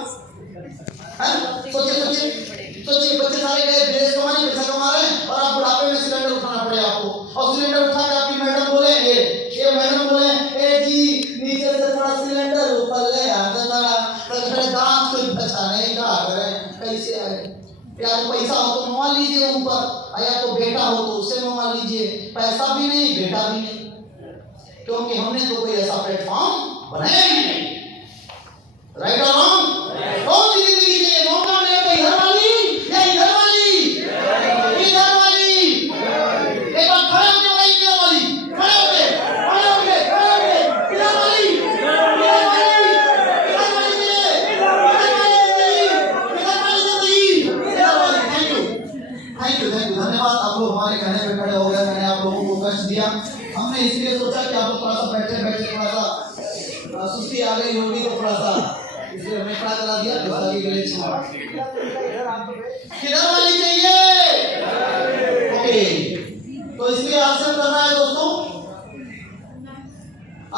सोचिए बच्चे सारे गए विदेश कमाने, पैसा कमा रहे हैं, और आप बुढ़ापे में सिलेंडर उठाना पड़े आपको। और सिलेंडर उठा के आपकी मैडम बोले, ये मैडम बोले, ए जी नीचे से थोड़ा सिलेंडर ऊपर ले आते जरा, तो दांत कोई बचा नहीं, क्या करें, कैसे आए? या तो पैसा हो तो मंगवा लीजिए ऊपर, या तो बेटा हो तो उससे मंगवा लीजिए। पैसा भी नहीं, बेटा भी नहीं, क्योंकि हमने तो कोई ऐसा प्लेटफॉर्म बनाया ही नहीं। राइट और रॉन्ग? कौन सी जिंदगी चाहिए? मौका मिले तो इधर वाली या इधर वाली? इधर वाली। एक बार खड़े होके बताइए, इधर वाली, खड़े होके इधर वाली, इधर वाली, इधर वाली चाहिए, इधर वाली जिंदगी, इधर वाली। थैंक यू, धन्यवाद। आप लोग हमारे कहने पे खड़े हो गए, मैंने आप लोगों को कष्ट दिया। हमने इसलिए सोचा कि आप लोग थोड़ा सा बैठे थोड़ा सा सुस्ती आ गई होगी, तो थोड़ा सा इसलिए हमने खड़ा करा दिया। किधर वाली चाहिए? ओके, तो इसलिए आश्रम करना है दोस्तों।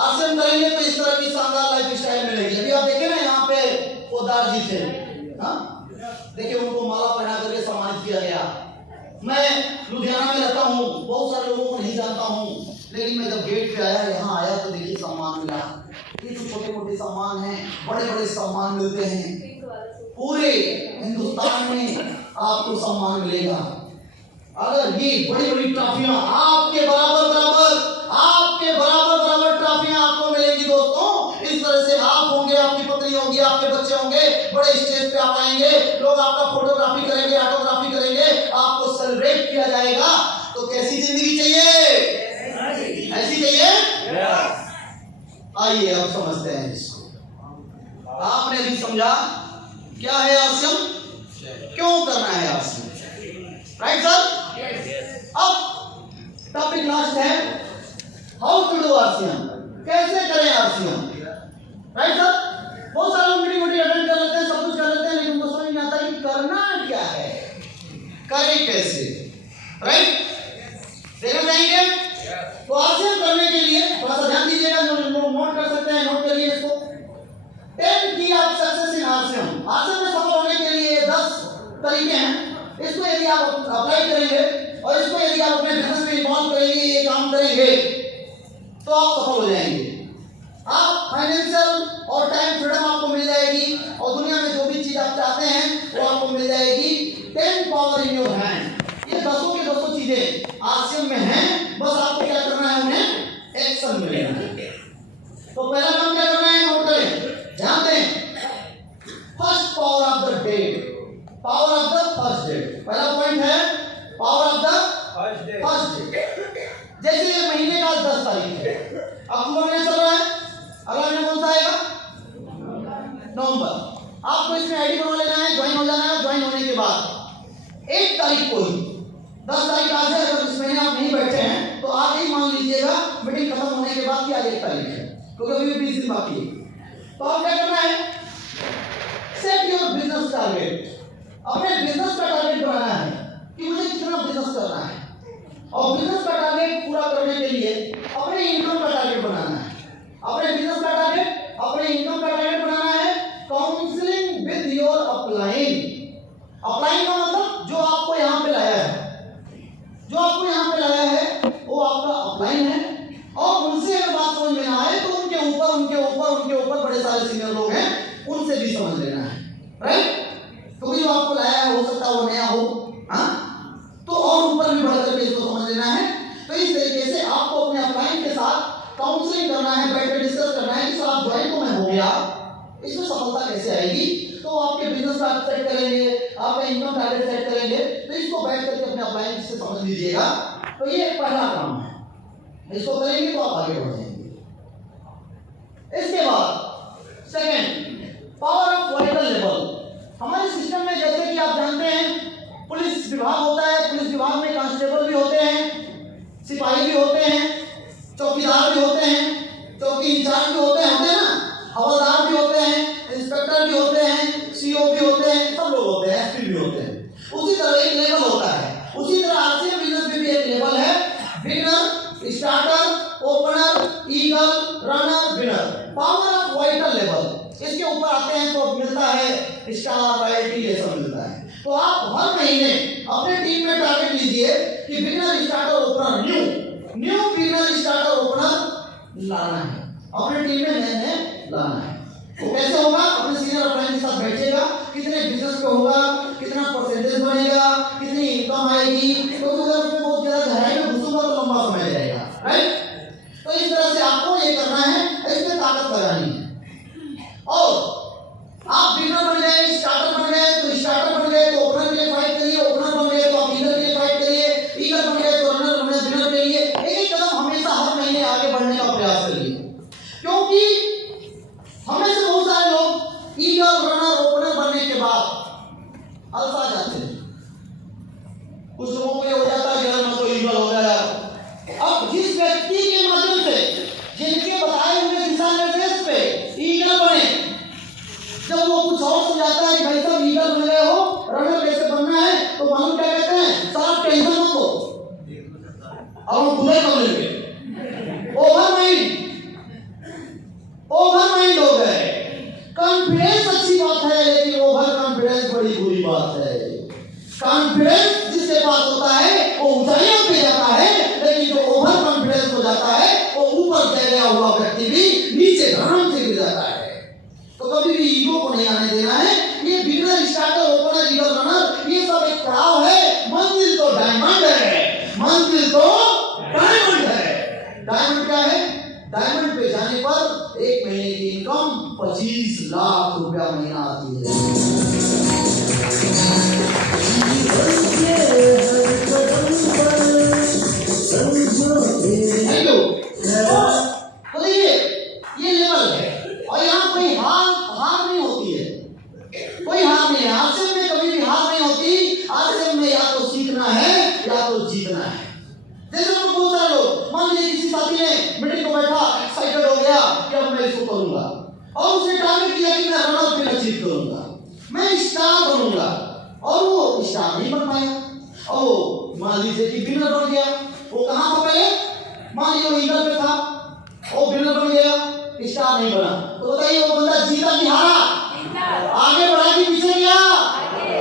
आश्रम करेंगे तो इस तरह की शानदार लाइफ स्टाइल मिलेगी। अभी आप देखे ना यहाँ पे पोदार जी थे, देखिए उनको माला पहना करके सम्मानित किया गया। मैं लुधियाना में रहता हूँ, बहुत सारे लोगों को नहीं जानता हूँ, लेकिन मैं जब गेट पे आया, यहाँ आया तो देखिए सम्मान मिला। ये तो छोटे मोटे सम्मान हैं, बड़े बड़े सम्मान मिलते हैं। पूरे हिंदुस्तान में आपको सम्मान मिलेगा। अगर ये बड़ी बड़ी ट्रॉफियां आपके बराबर ट्रॉफियां आपको मिलेंगी दोस्तों। इस तरह से आप होंगे, आपकी पत्नी होगी, आपके बच्चे होंगे, बड़े स्टेज पे आप आएंगे, लोग आपका फोटोग्राफी करेंगे, ऑटोग्राफी करेंगे, आपको सेलिब्रेट किया जाएगा। तो कैसी जिंदगी चाहिए? ऐसी चाहिए? आइए अब समझते हैं इसको। आपने भी समझा क्या है आश्रम, क्यों करना है आश्रम, राइट सर? अब टॉपिक लास्ट है, हाउ टू डू आश्रम, कैसे करें आश्रम, राइट सर? बहुत सारे लोग मीटिंग अटेंड कर लेते हैं, सब कुछ कर लेते हैं, लेकिन उनको समझ नहीं आता कि करना क्या है, करें कैसे, राइट? देखना चाहेंगे? तो आश्रम करने के लिए थोड़ा सा ध्यान दीजिएगा, नोट कर सकते हैं, नोट करिए इसको। 10 की आप सक्सेस इन आश्रम। आश्रम में सफल होने के लिए 10 तरीके हैं। इसको यदि आप अप्लाई करेंगे और इसको यदि आप अपने बिजनेस में इन्वॉल्व करेंगे, ये काम करेंगे, तो आप सफल हो जाएंगे। आप फाइनेंशियल और टाइम फ्रीडम पहला पॉइंट है power of the first day. जैसे ये महीने का 10 तारीख है, अक्टूबर महीना चल रहा है, अगला महीना कौन सा आएगा? नवंबर। आपको इसमें आईडी बनवा लेना है, ज्वाइन हो जाना है। ज्वाइन होने के बाद 1 तारीख को ही, 10 तारीख आज है, अगर इस महीने आप नहीं बैठे हैं तो आज ही मान लीजिएगा मीटिंग खत्म होने के बाद कि आज 1 तारीख है, क्योंकि अभी 20 दिन बाकी है। तो आप क्या करना है, सेट योर बिजनेस टारगेट। अपने बिजनेस का टारगेट बनाना है कि मुझे कितना बिजनेस करना है, और बिजनेस का टारगेट पूरा करने के लिए अपने इनकम का टारगेट बनाना है। अपने बिजनेस का टारगेट, अपने इनकम का टारगेट बनाना है। Counselling with your upline. Upline का मतलब जो आपको यहाँ पे लाया है, जो आपको यहाँ पे लाया है वो आपका अपलाइन है, और उनसे अगर बात समझ में ना आए तो उनके ऊपर बड़े सारे सीनियर लोग हैं, उनसे भी समझ लेना है, राइट? तो जो आपको लाया है हो सकता है वो नया हो, हाँ, तो और ऊपर भी बढ़कर के इसको समझ लेना है। तो इस तरीके से आपको अपने अपलाइन के साथ काउंसलिंग करना है, बैठ के डिस्कस करना है कि सर आप ज्वाइन तो मैं हो गया, इसमें सफलता कैसे आएगी? तो आपके बिजनेस टारगेट सेट करेंगे, आपका इनकम टारगेट सेट करेंगे, तो इसको बैठ करके अपने अपलाइन से समझ लीजिएगा। तो ये पहला काम है, इसको करेंगे तो आप आगे बढ़ जाएंगे। इसके बाद second, power of vital level. हमारे सिस्टम में जैसे कि आप जानते हैं पुलिस विभाग होता है, पुलिस विभाग में कांस्टेबल भी होते हैं, सिपाही भी होते हैं, चौकीदार भी होते हैं, चौकी इंचार्ज भी होते हैं ना, हवलदार भी होते हैं, इंस्पेक्टर भी होते हैं, सीओ भी होते हैं, सब लोग होते हैं, एसपी भी होते हैं। उसी तरह एक लेवल होता है, उसी तरह आरसीएम बिजनेस में भी एक लेवल है, beginner, starter, opener, eagle, runner, winner. Power of vital level, इसके ऊपर आते हैं तो मिलता है स्टार, रॉयल्टी, ये सब मिलता है। तो आप हर महीने अपने टीम में टारगेट लीजिए कि beginner, starter, opener, new beginner, starter, opener लाना है, अपने टीम में नए लाना है। तो कैसे होगा? अपने सीनियर अपलाइन के साथ बैठेगा, कितने बिजनेस पे होगा, कितना परसेंटेज बनेगा, कितनी इनकम आएगी, तो अगर उसमें बहुत ज्यादा गहराई में घुसूंगा तो लंबा समय जाएगा, राइट? तो इस तरह से आपको ये करना है, इसमें ताकत लगानी है। और आप बिगिनर बन गए, स्टार्टर बन गए, तो स्टार्टर बन गए तो ओपनर के लिए फाइट करिए, ओपनर बन गए तो आप ईगल के लिए फाइट करिए, ईगल बन गए तो रनर बन गए, विनर के लिए एक कदम हमेशा हर महीने आगे बढ़ने का प्रयास करिए। क्योंकि हमें से बहुत सारे लोग ईगल, रनर, ओपनर बनने के बाद अलसा जाते हैं। कुछ लोगों को ये हो जाता है कि मैं तो ईगल हो गया। अब जिस व्यक्ति के माध्यम से, जिनके बताए हुए दिशा निर्देश पे ईगल बने, जब वो कुछ और समझाता है कि भाई साहब ईगल बन गए हो, रनर कैसे बनना है, तो मालूम क्या कहते हैं? साहब टेंशन मत लो, अब हम खुद ही कर लेंगे। ओवर माइंड हो गए। कॉन्फिडेंस अच्छी बात है, लेकिन ओवर कॉन्फिडेंस बड़ी बुरी बात है। कॉन्फिडेंस जिसके पास होता है वो ऊंचाइयों पे जाता है, लेकिन जो ओवर कॉन्फिडेंस हो जाता है वो ऊपर से गया हुआ व्यक्ति भी नीचे धड़म से गिर जाता है। तो कभी भी ईगो को नहीं आने देना है। ये beginner, starter, opener, eagle, runner, ये सब एक पड़ाव है। मंजिल तो डायमंड है, मंजिल तो डायमंड है। डायमंड क्या है? डायमंड पे जाने पर एक महीने की इनकम 25 लाख रुपया महीना आती है। तो ये लेवल है, और यहाँ कोई हार नहीं होती है, कोई हार नहीं है। आरसीएम में कभी भी हार नहीं होती। आरसीएम में या तो सीखना है या तो जीतना है। जैसे तो बहुत सारे लोग, मान लीजिए किसी साथी ने मीटिंग को बैठा, एक्साइटेड हो गया कि अब मैं इसको करूंगा, और उसने टारगेट किया कि मैं रनर पे अचीव करूंगा, मैं स्टार बनूंगा, और वो स्टार नहीं बन पाया। और मान लीजिए कि विनर बन गया। वो कहां था पहले? मान लीजिए वो ईगल पे था, वो विनर बन गया, स्टार नहीं बना। तो बताइए वो बंदा जीता कि हारा? आगे बढ़ा कि पीछे गया?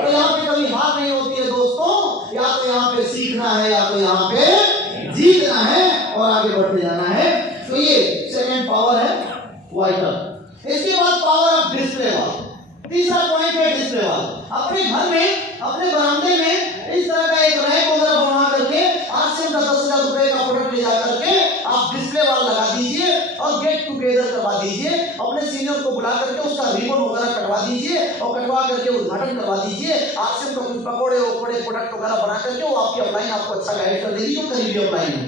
तो यहाँ पे कभी हार नहीं होती है दोस्तों। या तो यहाँ पे सीखना है या तो यहाँ पे जीतना है और आगे बढ़ते जाना है। तो ये सेकंड पावर है वाइटल। इसके बाद पावर ऑफ डिस्प्ले वाल। तीसरा पॉइंट है डिस्प्ले वाल। अपने घर में, अपने बरामदे में इस तरह का एक रैक वगैरह बनवा करके आरसीएम का 10,000 रुपए का प्रोडक्ट ले जा करके आप डिस्प्ले वाल लगा दीजिए और गेट टुगेदर करवा दीजिए। अपने सीनियर को बुला करके उसका रिबन वगैरह कटवा कटवा दीजिए और कटवा करके उद्घाटन करवा दीजिए। आपसे तो कुछ पकौड़े वकौड़े प्रोडक्ट वगैरह बना करके वो आपकी अपलाइन आपको अच्छा गाइड कर देगी जो करीबी अपलाइन है,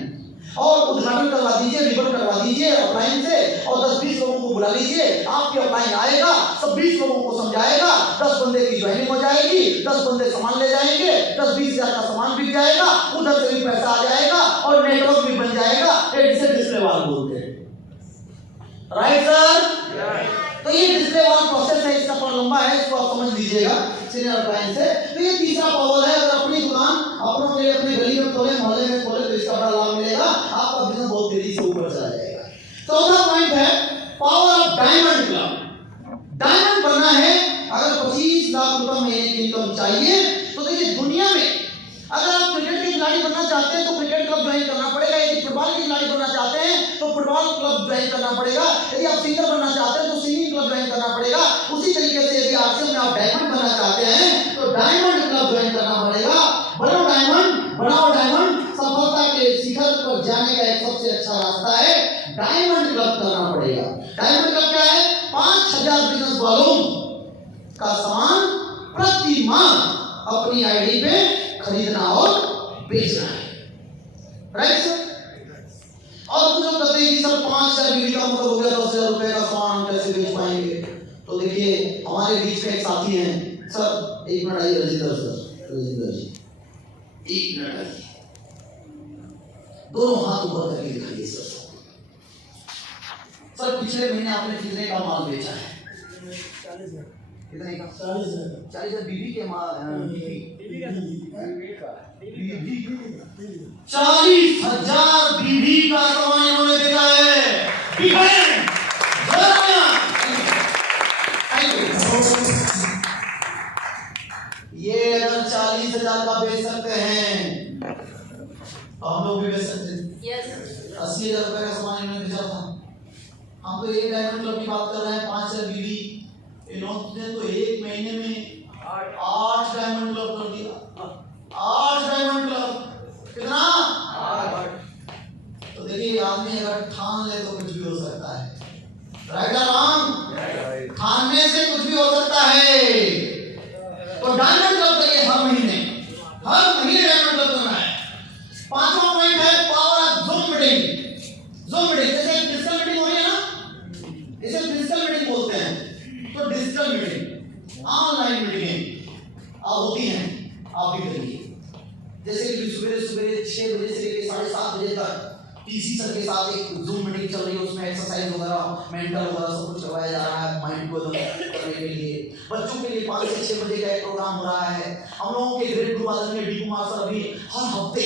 और उद्घाटन करवा दीजिए, रिबन करवा दीजिए अपलाइन से, और 10-20 लोगों को बुला लीजिए। आपकी अपलाइन आएगा, सब 20 लोगों को समझाएगा, 10 बंदे की ज्वाइनिंग हो जाएगी, 10 बंदे सामान ले जाएंगे, 10-20 हजार का सामान बिक जाएगा, उधर से भी पैसा आ जाएगा और नेटवर्क भी बन जाएगा। इसे डिस्प्ले वॉल बोलते हैं, राइट सर? तो ये डिस्प्ले वॉल प्रोसेस है, इसका थोड़ा लंबा है, इसको आप समझ लीजिएगा सीनियर अपलाइन से। तो ये तीसरा पावर है, अगर अपनी दुकान अपनों के लिए अपनी गली में खोले, मोहल्ले में खोले तो इसका बड़ा लाभ मिलेगा, आपका बिजनेस बहुत तेजी से ऊपर चला जाएगा। चौथा पॉइंट है power of diamond club. Diamond बनना है, अगर 25 लाख रुपए महीने की इनकम चाहिए तो देखिए दुनिया में अगर आप क्रिकेट के खिलाड़ी बनना चाहते हैं तो क्रिकेट क्लब ज्वाइन करना पड़ेगा, यदि फुटबॉल के खिलाड़ी बनना चाहते हैं तो फुटबॉल क्लब ज्वाइन करना पड़ेगा, यदि आप सिंगर बनना चाहते हैं तो सिंगिंग क्लब ज्वाइन करना पड़ेगा। उसी तरीके से यदि आरसीएम में आप डायमंड बनना चाहते हैं तो डायमंड क्लब ज्वाइन करना पड़ेगा। बनो डायमंड, बनाओ डायमंड। सफलता के शिखर पर जाने का एक सबसे अच्छा रास्ता है डायमंड क्लब करना पड़ेगा। डायमंड क्लब क्या है? 5000 बिजनेस वालों का सामान प्रति माह अपनी आईडी पे खरीदना और बेचना है, राइट सर? और कुछ लोग कहते हैं कि सर 5000 बीवी का मतलब हो गया 10,000 रुपए का सामान हम कैसे बेच पाएंगे? तो देखिए हमारे बीच में एक साथी हैं, सर एक मिनट आइए, रजिंदर सर, रजिंदर जी एक मिनट आइए, दोनों हाथ ऊपर करके दिखाइए सर। सर पिछले महीने आपने कितने का माल बेचा है? 40,000 बीवी के माल, 40,000 बीवी का सामान इन्होंने बेचा है। ये अगर 40,000 का बेच सकते हैं तो हम लोग भी बेच सकते हैं। 80,000 रुपए का सामान इन्होंने बेचा था। हम तो एक डायमंड क्लब की बात कर रहे हैं, 5,000 बीवी, इन्होंने तो एक महीने में 8 डायमंड क्लब कर दिया। 8 डायमंड क्लब, कितना? 8। तो देखिए आदमी अगर ठान ले तो कुछ भी हो सकता है, राइट और रॉन्ग? ठानने से कुछ भी हो सकता है। तो डायमंड क्लब करिए हर महीने डायमंड क्लब करना है। पांचवा पॉइंट है power of zoom meeting. Zoom meeting जैसे फिजिकल मीटिंग हो रही है ना, इसे फिजिकल मीटिंग बोलते हैं, तो डिजिटल मीटिंग, ऑनलाइन मीटिंग होती हैं, आप भी करिए। जैसे कि सुबह 6 बजे से लेकर 7:30 बजे तक टीसी सर के साथ एक जूम मीटिंग चल रही है, उसमें एक्सरसाइज वगैरह, मेंटल वगैरह सब कुछ करवाया जा रहा है माइंड को करने के लिए। बच्चों के लिए 5 से 6 बजे का एक प्रोग्राम हो रहा है। हम लोगों के ग्रेड ग्रुप आदरणीय डी कुमार सर अभी हर हफ्ते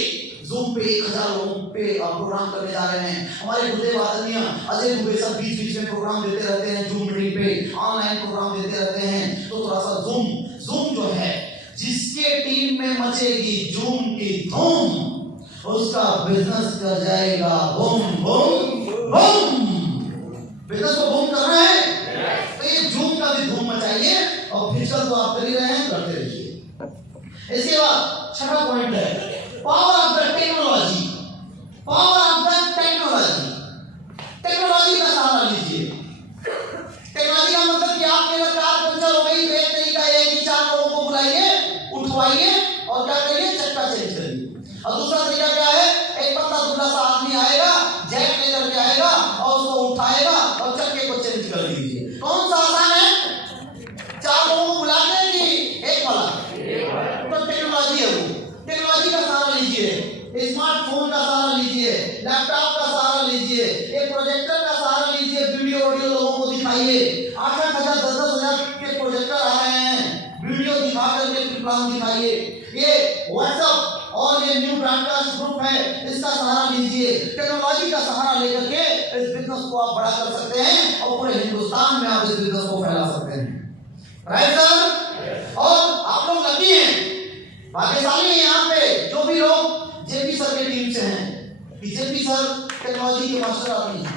जूम पे 1000 लोगों पे प्रोग्राम करने जा रहे हैं। हमारे गुरुदेव आदरणीय अजय दुबे सर बीच में प्रोग्राम देते रहते हैं, जूम मीटिंग पे ऑनलाइन प्रोग्राम देते रहते हैं। तो थोड़ा सा जूम जो है, जिसके टीम में मचेगी जूम की धूम, उसका बिजनेस कर जाएगा बूम बूम बूम। बिजनेस को बूम करना है तो ये जूम का भी धूम मचाइए, और फिजिकल तो आप कर ही रहे हैं, करते रहिए। इसके बाद छठा पॉइंट है power of the technology. Power of the technology, technology का सहारा लीजिए। टेक्नोलॉजी का मतलब कि आपके अगर कार पंचर हो गई तो एक तरीका है कि 4 लोगों को बुलाइए, उठवाइए और क्या करिए, चक्का चेंज करिए। और दूसरा तरीका क्या है, एक पतला दुबला सा आदमी आएगा, जैक लेकर के आएगा और उसको उठाएगा और चक्के को चेंज कर दीजिए। कौन सा आसान है? 4 लोगों को बुला के कि एक वाला? तो टेक्नोलॉजी है वो। टेक्नोलॉजी का सहारा लीजिए, स्मार्टफोन का सहारा लीजिए, लैपटॉप का सहारा लीजिए, एक प्रोजेक्टर का सहारा लीजिए, वीडियो ऑडियो लोगों को दिखाइए। 8-8 हजार 10-10 हजार के प्रोजेक्टर आ रहे हैं, वीडियो दिखा करके प्लान दिखाइए। ये व्हाट्सएप और ये न्यू ब्रॉडकास्ट ग्रुप है, इसका सहारा लीजिए। टेक्नोलॉजी का सहारा लेकर के इस बिजनेस को आप बड़ा कर सकते हैं और पूरे हिंदुस्तान में आप इस बिजनेस को फैला सकते हैं, राइट सर? और आप लोग लकी हैं, भाग्यशाली हैं यहाँ पे जो भी लोग जेपी सर के टीम से हैं। जेपी सर टेक्नोलॉजी के मास्टर आदमी हैं।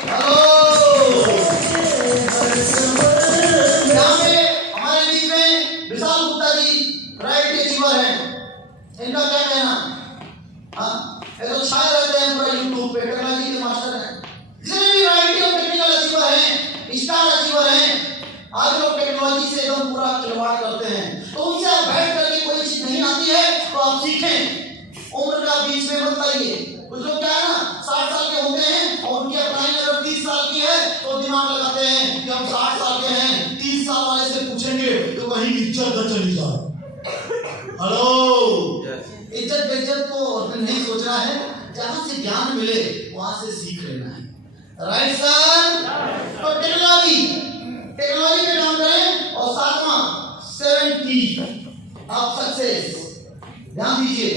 हेलो, यहाँ पे हमारे बीच में विशाल गुप्ता जी राइट अचीवर हैं, इनका क्या कहना? हाँ, ये तो छाए रहते हैं पूरा यूट्यूब पे, टेक्नोलॉजी के मास्टर हैं। जितने भी वैरायटी ऑफ टेक्निकल अचीवर हैं, स्टार अचीवर हैं, आज कहीं इज्जत न चली जाए। हेलो, इज्जत बेइज्जत को नहीं सोचना है, जहां से ज्ञान मिले वहां से सीख लेना है। Right sir? तो टेक्नोलॉजी पे काम करें। और सातवां 70 ऑफ सक्सेस, ध्यान दीजिए,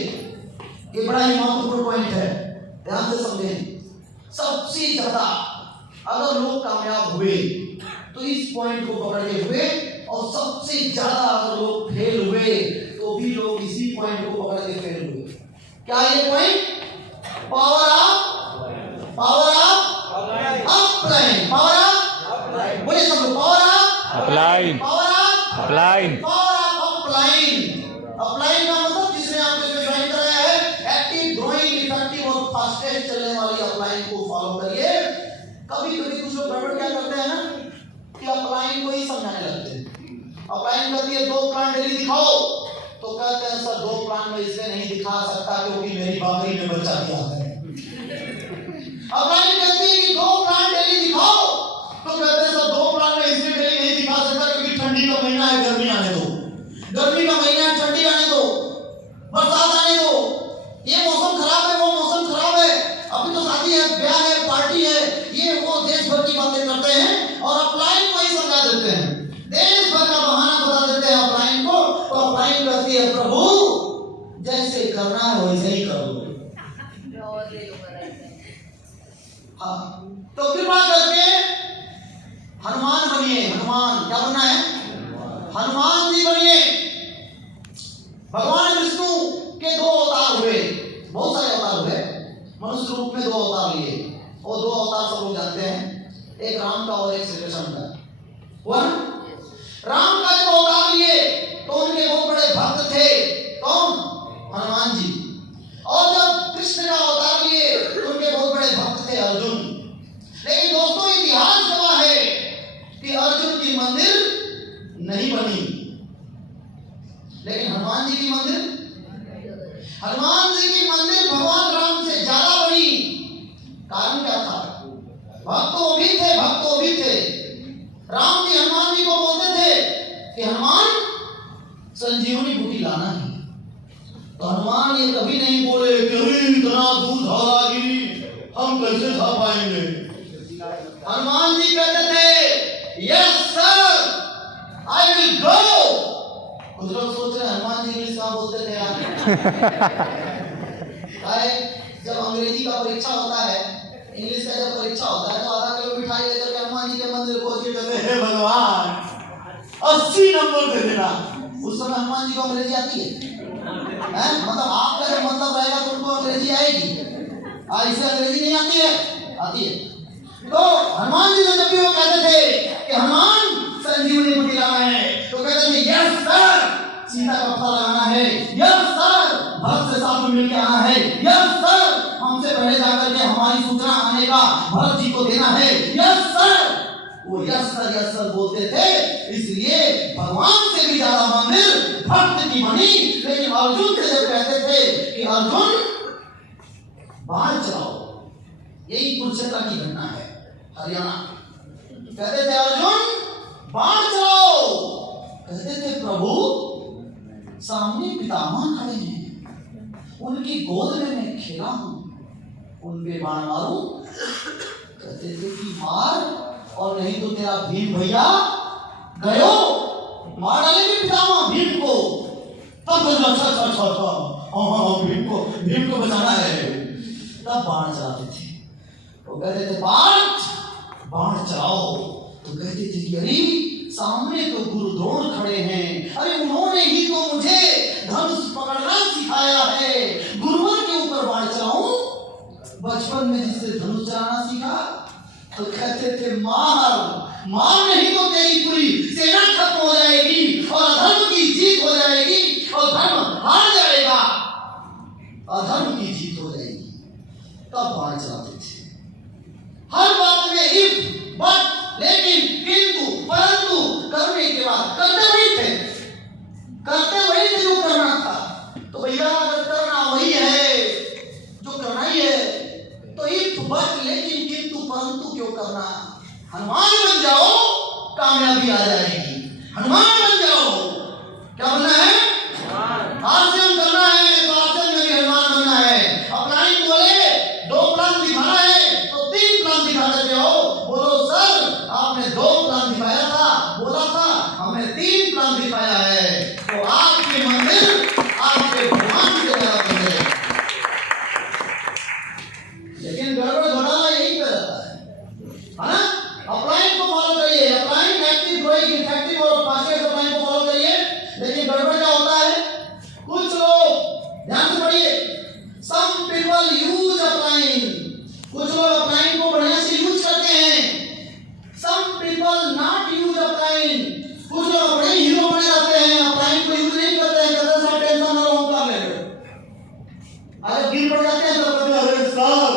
ये बड़ा ही महत्वपूर्ण पॉइंट है, ध्यान से समझें। सबसे ज्यादा अगर लोग कामयाब हुए तो इस पॉइंट को पकड़ के हुए, और सबसे ज्यादा अगर लोग फेल हुए तो भी लोग इसी पॉइंट को पकड़ के फेल हुए। क्या ये point? Power of upline, power of बोले सब लोग, पावर ऑफ अपलाइन, अपलाइन का मतलब जिसने आपको इसमें ज्वाइन कराया है, एक्टिव, ग्रोइंग, इफेक्टिव और फास्टेस्ट चलने वाली अपलाइन को फॉलो करिए। कभी कुछ लोग गड़बड़ क्या करते हैं ना कि अपलाइन को ही समझाने लगते हैं। अपलाइन कहती है 2 प्लांट डेली दिखाओ, तो कहते हैं सर 2 प्लांट में इसलिए नहीं दिखा सकता क्योंकि मेरी बकरी में बच्चा दिया है। अपलाइन कहती है कि 2 प्लांट डेली दिखाओ, तो कहते हैं सर 2 प्लांट में इसलिए डेली नहीं दिखा सकता क्योंकि ठंडी का महीना है, गर्मी आने दो, गर्मी का महीना है, ठंडी आने दो, बरसात आने दो, ये मौसम खराब है, वो मौसम खराब है, अभी तो शादी है, ब्याह है, पार्टी है, ये वो देश भर की बातें करते हैं और अपलाइन को ही समझा देते हैं, देश भर का बहाना बता देते हैं अपलाइन को। तो अपलाइन कहती है प्रभु जैसे करना है वैसे ही कर लो। हाँ, तो कृपा करके हनुमान बनिए। हनुमान क्या बनना है? हनुमान जी बनिए। भगवान विष्णु के 2 अवतार हुए, बहुत सारे अवतार हुए, मनुष्य रूप में 2 अवतार लिए, और 2 अवतार सब लोग जानते हैं, एक राम का और एक श्री कृष्ण का। राम का जब अवतार लिए तो उनके बहुत बड़े भक्त थे, कौन? हनुमान जी। और जब कृष्ण का अवतार लिए तो उनके बहुत बड़े भक्त थे, अर्जुन। लेकिन दोस्तों इतिहास गवाह है कि अर्जुन की मंदिर नहीं बनी, लेकिन हनुमान जी की मंदिर भगवान राम से ज्यादा बनी। कारण क्या था? भक्त वो भी थे। राम जी हनुमान जी को बोलते थे कि हनुमान संजीवनी बूटी लाना है, तो हनुमान ये कभी नहीं बोले कि इतना दूध धारागी हम कैसे खा पाएंगे। हनुमान जी कहते थे yes sir I will go. कुछ लोग सोच रहे हनुमान जी इंग्लिश कहाँ बोलते थे यार। जब अंग्रेजी का परीक्षा होता है, इंग्लिश का जब परीक्षा होता है, तो आधा किलो मिठाई लेकर के हनुमान जी के मंदिर पहुंच के कहते हैं भगवान 80 नंबर दे देना। उस समय हनुमान जी को अंग्रेजी आती है? मतलब आपका जब मतलब रहेगा तो उनको अंग्रेजी आएगी, इसे अंग्रेजी नहीं आती है? आती है। तो हनुमान जी जब भी वो कहते थे कि हनुमान संजीवनी बूटी लाना है, तो कहते थे यस सर सीता का पता लगाना है, यस सर भरत से साथ में मिलकर आना है, यस सर हमसे पहले जाकर के हमारी सूचना आने का भरत जी को देना है, यस सर। वो यस सर बोलते थे, इसलिए भगवान से भी ज्यादा मंदिर भक्त की बनी। लेकिन अर्जुन से जब कहते थे कि अर्जुन बाण चलाओ, यही कुरुक्षेत्र की घटना है, हरियाणा, कहते थे अर्जुन बाण चलाओ, कहते थे प्रभु सामने पितामह खड़े हैं, उनकी गोद में मैं खेला हूं, उन पे बाण मारूं? कहते थे कि मार, और नहीं तो तेरा भीम भैया गयो मार डालेंगे पितामह भीम को। तब अच्छा भीम को बचाना है, तब बाण चलाते थे। वो कहते थे बाण चलाओ, तो कहते थे कि अरे सामने तो गुरु द्रोण खड़े हैं, अरे उन्होंने ही तो मुझे धनुष पकड़ना सिखाया है, गुरुवर के ऊपर बाण चलाऊं? बचपन में जिससे धनुष चलाना सीखा, तो कहते थे मार नहीं तो तेरी पूरी सेना खत्म हो जाएगी और अधर्म की जीत हो जाएगी, और धर्म हार जाएगा, अधर्म की जीत हो जाएगी। तब बाण चलाते थे। हर बात में इफ, बट, लेकिन, किंतु, परंतु करने के बाद करते वही थे जो करना था। तो भैया अगर करना वही है जो करना ही है, तो इफ, बट, लेकिन, किंतु, परंतु क्यों करना? हनुमान बन जाओ, कामयाबी आ जाएगी। हनुमान बन जाओ, क्या बनना है? आरसीएम करना है तो आरसीएम में भी हनुमान बनना है। अपलाइन बोले 2 प्लान दिखाना है तो 3 प्लान दिखा देते हो। बोलो सर आपने 2 प्लान दिखाया था, बोला था हमने 3 प्लान दिखाया है। तो आपके मंदिर आपके भगवान के तरह बने। लेकिन गड़बड़ घोटाला यही पे रहता है ना? अपलाइन को फॉलो करिए, अपलाइन एक्टिव ग्रोइंग इफेक्टिव और फास्टेस्ट अपलाइन को फॉलो करिए। लेकिन गड़बड़ क्या होता है? कुछ लोग ध्यान से पढ़िए, सम पीपल यूज अपलाइन, कुछ लोग अपलाइन को बढ़िया से यूज करते हैं। Some people not use upline, कुछ लोग बड़े हीरो बने रहते हैं, अपलाइन को यूज नहीं करते हैं, कहते हैं टेंशन ना लो काम ले लो। अरे गिर पड़ जाते हैं तो कहते हैं अरे सर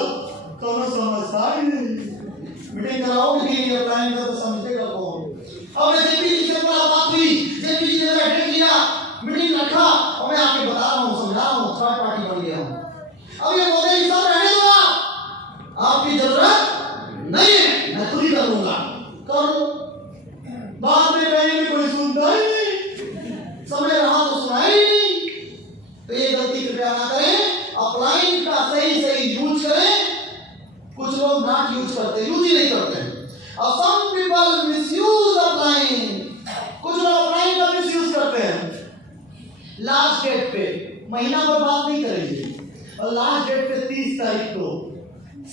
कौन समझता ही नहीं, मीटिंग कराओगे कि अपलाइन का तो समझेगा कौन। अब जेपी जी से पूरा बात हुई, जेपी जी ने बैठक किया, मीटिंग रखा और मैं आपको बता रहा हूँ, समझा रहा हूँ, थर्ड पार्टी बन गया हूँ। अब ये बोलते हैं सब रहने दो, आपकी जरूरत नहीं है, मैं खुद ही कर लूंगा। कर लो, बाद में कहेंगे कोई सुनता ही नहीं, समय रहा तो सुना ही नहीं। तो ये गलती कृपया ना करें, अपलाइन का सही यूज करें। कुछ लोग नॉट यूज करते, यूज ही नहीं करते। और सम पीपल मिसयूज अपलाइन, कुछ लोग अपलाइन का मिसयूज करते हैं। लास्ट डेट पे महीना पर बात नहीं करेंगे और लास्ट डेट पे 30 तारीख को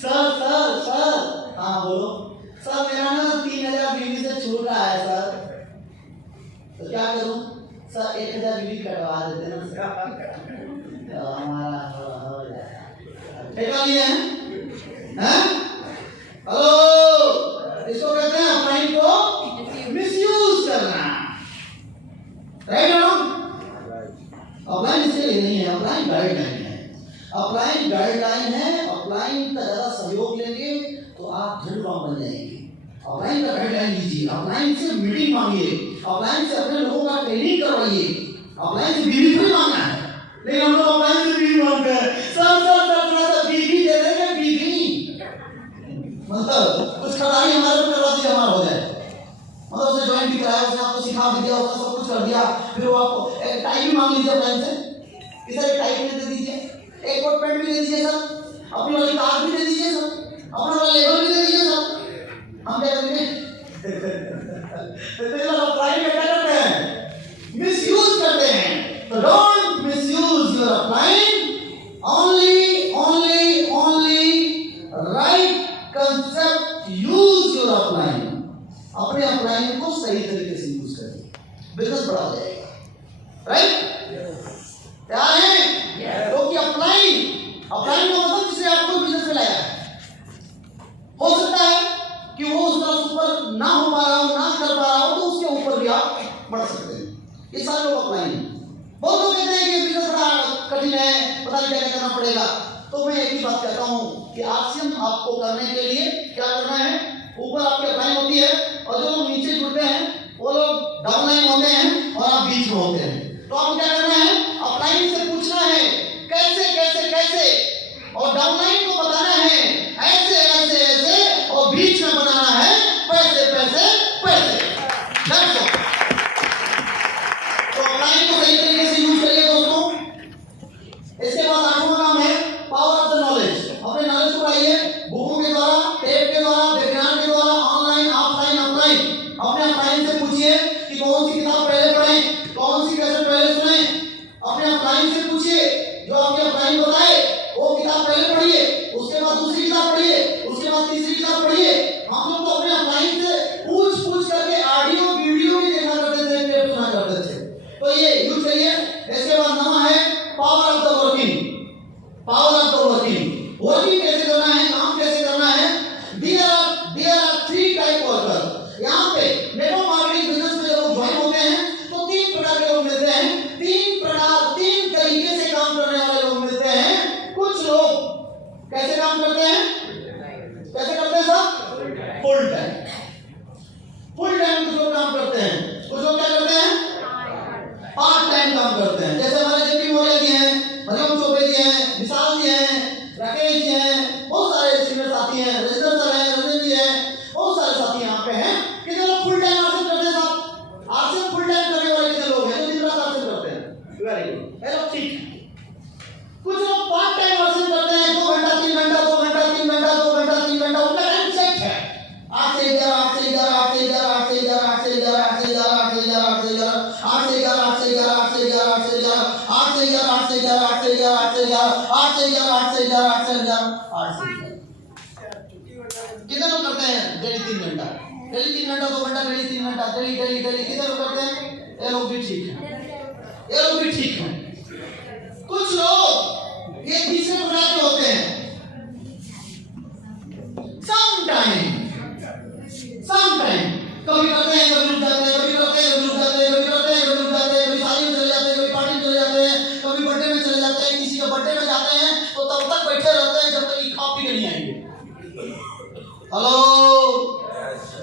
सर हाँ बोलो सर मेरा ना 3000 बीवी से छूट रहा है सर, तो क्या करूं सर? 1000 बीवी कटवा देते ना तो हमारा हो जाएगा। टेका लिए हैं? हेलो, इसको कहते हैं अपलाइन को मिसयूज करना, राइट ना? अपलाइन इसलिए नहीं है, अपलाइन गाइडलाइन है, अपलाइन गाइडलाइन है। अपलाइन का ज्यादा सहयोग लेंगे तो आप झंडा बन जाएंगे। अपलाइन का गाइडलाइन लीजिए, अपलाइन से मीटिंग मांगिए, अपलाइन से अपने लोगों का ट्रेनिंग करवाइए। अपलाइन से बीवी थोड़ी मांगना है, लेकिन हम लोग अपलाइन से बीवी मांगते हैं। सर थोड़ा सा बीवी दे देंगे, बीवी मतलब कुछ खराबी हमारे को करवा दिया, हमारा हो जाए, मतलब उसने ज्वाइन भी कराया, उसने आपको सिखा भी दिया, उसने सब कुछ कर दिया, फिर वो आपको एक टाई भी मांग लीजिए अपलाइन से कि सर एक टाई भी दे दीजिए, एक कोट पैंट भी दे दीजिए सर, अपनी वाली कार भी दे दीजिए सर, अपना वाला लेबर भी दे दीजिए सर। हम क्या करेंगे? तो ये लोग अपलाइन में क्या करते हैं? मिसयूज करते हैं। तो don't misuse your upline, only right concept use your upline. अपने अपलाइन को सही तरीके से यूज करें, बिजनेस बढ़ा जाएगा, राइट? तैयार हैं? क्योंकि अपलाइन का मतलब जिसने आपको बिजनेस में लाया है, हो सकता है कि वो उस तरह ऊपर ना हो पा रहा हो, ना कर पा रहा हो, तो उसके ऊपर भी आप बढ़ सकते हैं। ये सारे लोग अपलाइन। बहुत लोग कहते हैं कि बिजनेस बड़ा कठिन है, पता नहीं क्या करना पड़ेगा। तो मैं एक ही बात कहता हूँ कि आरसीएम आपको करने के लिए क्या करना है? ऊपर आपकी अपलाइन होती है और जो लोग नीचे जुड़ते हैं वो लोग डाउनलाइन होते हैं और आप बीच में होते हैं। तो आपको क्या करना है? अपलाइन से पूछना है कैसे कैसे कैसे, और डाउनलाइन को बताना है ऐसे ऐसे ऐसे, और बीच में बनाना है पैसे पैसे पैसे। तो अपलाइन को सही तरीके से यूज करिए दोस्तों। इसके बाद 8वां काम है पावर ऑफ द नॉलेज। अपने नॉलेज को बढ़ाइए, बुकों के द्वारा, टेप के द्वारा, विज्ञान के द्वारा, ऑनलाइन ऑफलाइन अपलाइन। अपने अपलाइन से पूछिए कि कौन सी किताब पहले पढ़ें, कौन सी कैसेट पहले सुने, 3 घंटा, डेली 3 घंटा, 2 घंटा, डेली 3 घंटा, डेली डेली डेली कितने लोग करते हैं? ये लोग भी ठीक हैं, ये लोग भी ठीक हैं। कुछ लोग ये तीसरे प्रकार के होते हैं। समटाइम कभी करते हैं, कभी रुक जाते हैं, कभी करते हैं, कभी रुक जाते हैं, कभी करते हैं, कभी रुक जाते हैं, कभी शादी में चले जाते हैं, कभी पार्टी में चले जाते हैं, कभी बर्थडे में चले जाते हैं। किसी के बर्थडे में जाते हैं तो तब तक बैठे रहते हैं जब तक कि खा पी के नहीं आएंगे। हेलो,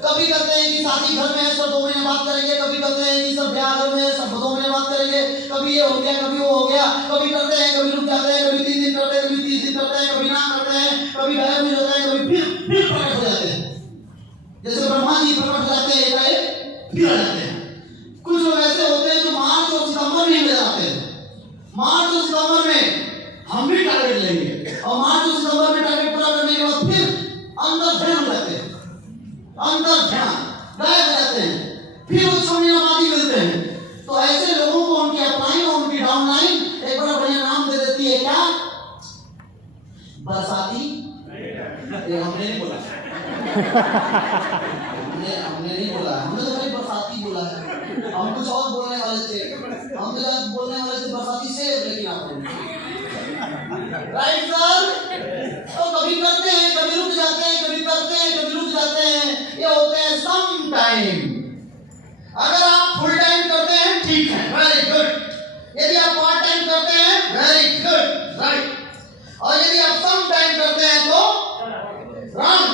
कभी कहते हैं कि शादी घर में है सब 2 महीने बात करेंगे, कभी कहते हैं कि सब ब्याह घर में है सब 2 महीने बात करेंगे, कभी ये हो गया, कभी वो हो गया, कभी करते हैं, कभी रुक जाते हैं, कभी 3 दिन करते हैं, कभी 30 दिन करते हैं, कभी ना करते हैं, कभी गायब हो जाते हैं, कभी फिर प्रकट हो जाते हैं। जैसे ब्रह्मा जी प्रकट हो जाते हैं, फिर आ जाते हैं। कुछ लोग ऐसे होते हैं जो मार्च और सितंबर में मिल जाते हैं। मार्च और सितंबर में हम भी टारगेट लेंगे और मार्च और सितंबर में टारगेट पूरा करने के बाद फिर अंदर ध्यान हो जाते हैं, अंदर ध्यान गायब हो जाते हैं, फिर वो 6 महीने बाद ही मिलते हैं। तो ऐसे लोगों को उनकी अपलाइन और उनकी डाउनलाइन एक बड़ा बढ़िया नाम दे देती है, क्या? बरसाती। ये हमने नहीं बोला, हमने नहीं बोला, हमने तो खाली बरसाती बोला है। हम कुछ और बोलने वाले थे, हम तो बोलने वाले थे बरसाती से, लेकिन आपने राइट सर। तो कभी करते हैं, कभी रुक जाते हैं, कभी करते हैं, कभी रुक जाते हैं। ये होते हैं सम टाइम। अगर आप फुल टाइम करते हैं ठीक है, वेरी गुड। यदि आप पार्ट टाइम करते हैं वेरी गुड, राइट। और यदि आप सम टाइम करते हैं तो run.